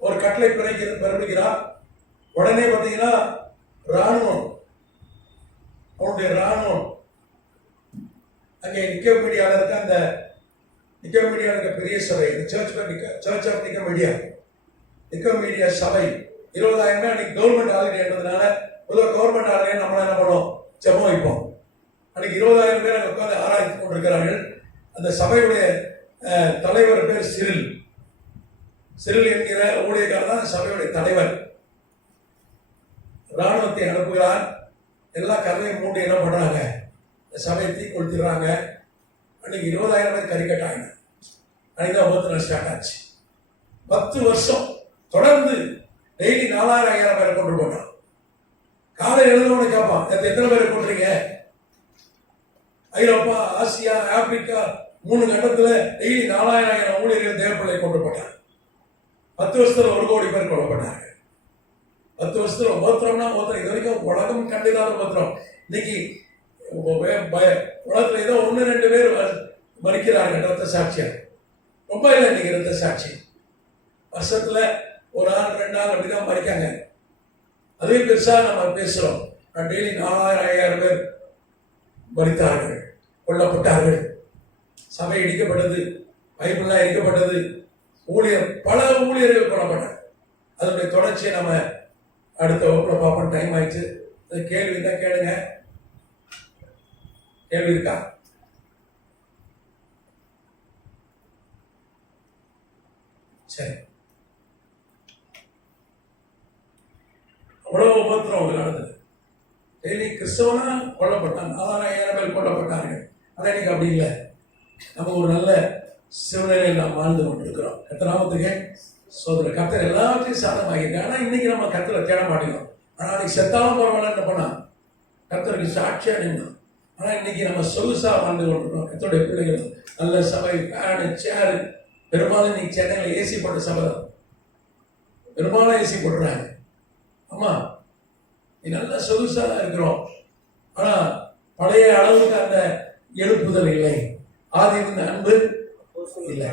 ஒரு கட்டளை பிறப்பிக்கிறார். உடனே பார்த்தீங்கன்னா ராணுவம், அவனுடைய ராணுவம் அங்கே நிக்கமேடியாவில் இருக்க அந்த நிக்கமேடியா இருக்க பெரிய சபை, சர்ச் ஆஃப் நிக்கமேடியா சபை 20,000 அன்னைக்கு கவர்மெண்ட் ஹாலிடேன்றதுனால, பொதுவாக கவர்மெண்ட் ஹாலிடே நம்மள என்ன பண்ணுவோம், ஜெபம் வைப்போம். அன்னைக்கு 20,000 பேர் அங்கே உட்காந்து ஆராய்ச்சி கொண்டிருக்கிறார்கள். அந்த சபையுடைய தலைவர் பேர் சிறில் என்கிற ஊழியக்காரர் தான் சபையுடைய தலைவர். ராணுவத்தை அனுப்புகிறார். எல்லா கதையும் மூண்டு என்ன பண்றாங்க, சபையை தீ கொளுத்திடுறாங்க. அன்னைக்கு 20,000 பேர் கறிக்கட்டாங்க. அன்னைக்கு தான் உபத்திரம் ஸ்டார்ட் ஆச்சு. 10 வருஷம் தொடர்ந்து டெய்லி 4,000 பேரை கொண்டு போட்டான். காலை எழுதணும்னு கேட்பான், எத்தனை பேரை கொண்டுறீங்க? ஐரோப்பா, ஆசியா, ஆப்பிரிக்கா 3 கண்டத்துல டெய்லி 4,000 ஊழியர்கள் தேவப்பிள்ளை கொண்டு போட்டாங்க. 10 வருஷத்துல 1 கோடி பேர் கொல்லப்பட்டாங்க. 10 வருஷத்துல உபத்திரம்னா உபத்திரம். இது வரைக்கும் உலகம் கண்டிதான உபத்திரம். இன்னைக்கு உலகத்துல ஏதோ 1-2 பேர் மறிக்கிறார்கள் ரத்த சாட்சியார். ரொம்ப இல்லை இன்னைக்கு ரத்த சாட்சி. வருஷத்துல 1 ஆள் 2 ஆள் அப்படிதான் மறிக்காங்க. அதே பெருசா நம்ம பேசுறோம். டெய்லி 4,000-5,000 பேர் மறித்தார்கள், கொல்லப்பட்டார்கள். சபை இடிக்கப்பட்டது, பைபிள்லாம் இடிக்கப்பட்டது, பல ஊழியர்கள் கொல்லப்பட்டார். அதனுடைய தொடர்ச்சியை நம்ம அடுத்த வகுப்புல பார்ப்போம். டைம் ஆயிடுச்சு. கேள்வி தான் கேளுங்க. கேள்வி இருக்கா? சரி. அவ்வளவு உபத்திரம் நடந்தது. டெய்லி கிறிஸ்தவனா கொல்லப்பட்டாங்க, 4,000 பேர் கொல்லப்பட்டார்கள். ஆனா இன்னைக்கு அப்படி இல்லை. நம்ம ஒரு நல்ல சூழ்நிலையில் நாம் வாழ்ந்து கொண்டிருக்கிறோம். கர்த்தருக்கு சோதனை. கர்த்தர் எல்லாத்தையும் சாதமாகிருக்கு. ஆனா இன்னைக்கு நம்ம கர்த்தரை தேட மாட்டேங்கிறோம். ஆனா அன்னைக்கு செத்தாலும் பரவாயில்ல என்ன பண்ணா, கர்த்தருக்கு சாட்சியா நின்றோம். ஆனா இன்னைக்கு நம்ம சொகுசா வாழ்ந்து கொண்டிருக்கிறோம். கர்த்தருடைய பிள்ளைகள் நல்ல சபை, ஃபேனு, சேரு. பெரும்பாலும் இன்னைக்கு சென்னையில் ஏசி போட்ட சபை தான். பெரும்பாலும் ஏசி போட்டுறாங்க. ஆமா, நல்ல சொகுசா தான் இருக்கிறோம். ஆனா பழைய அளவுக்கு அந்த எழுப்புதல் இல்லை, ஆதியின் அன்பு இல்லை.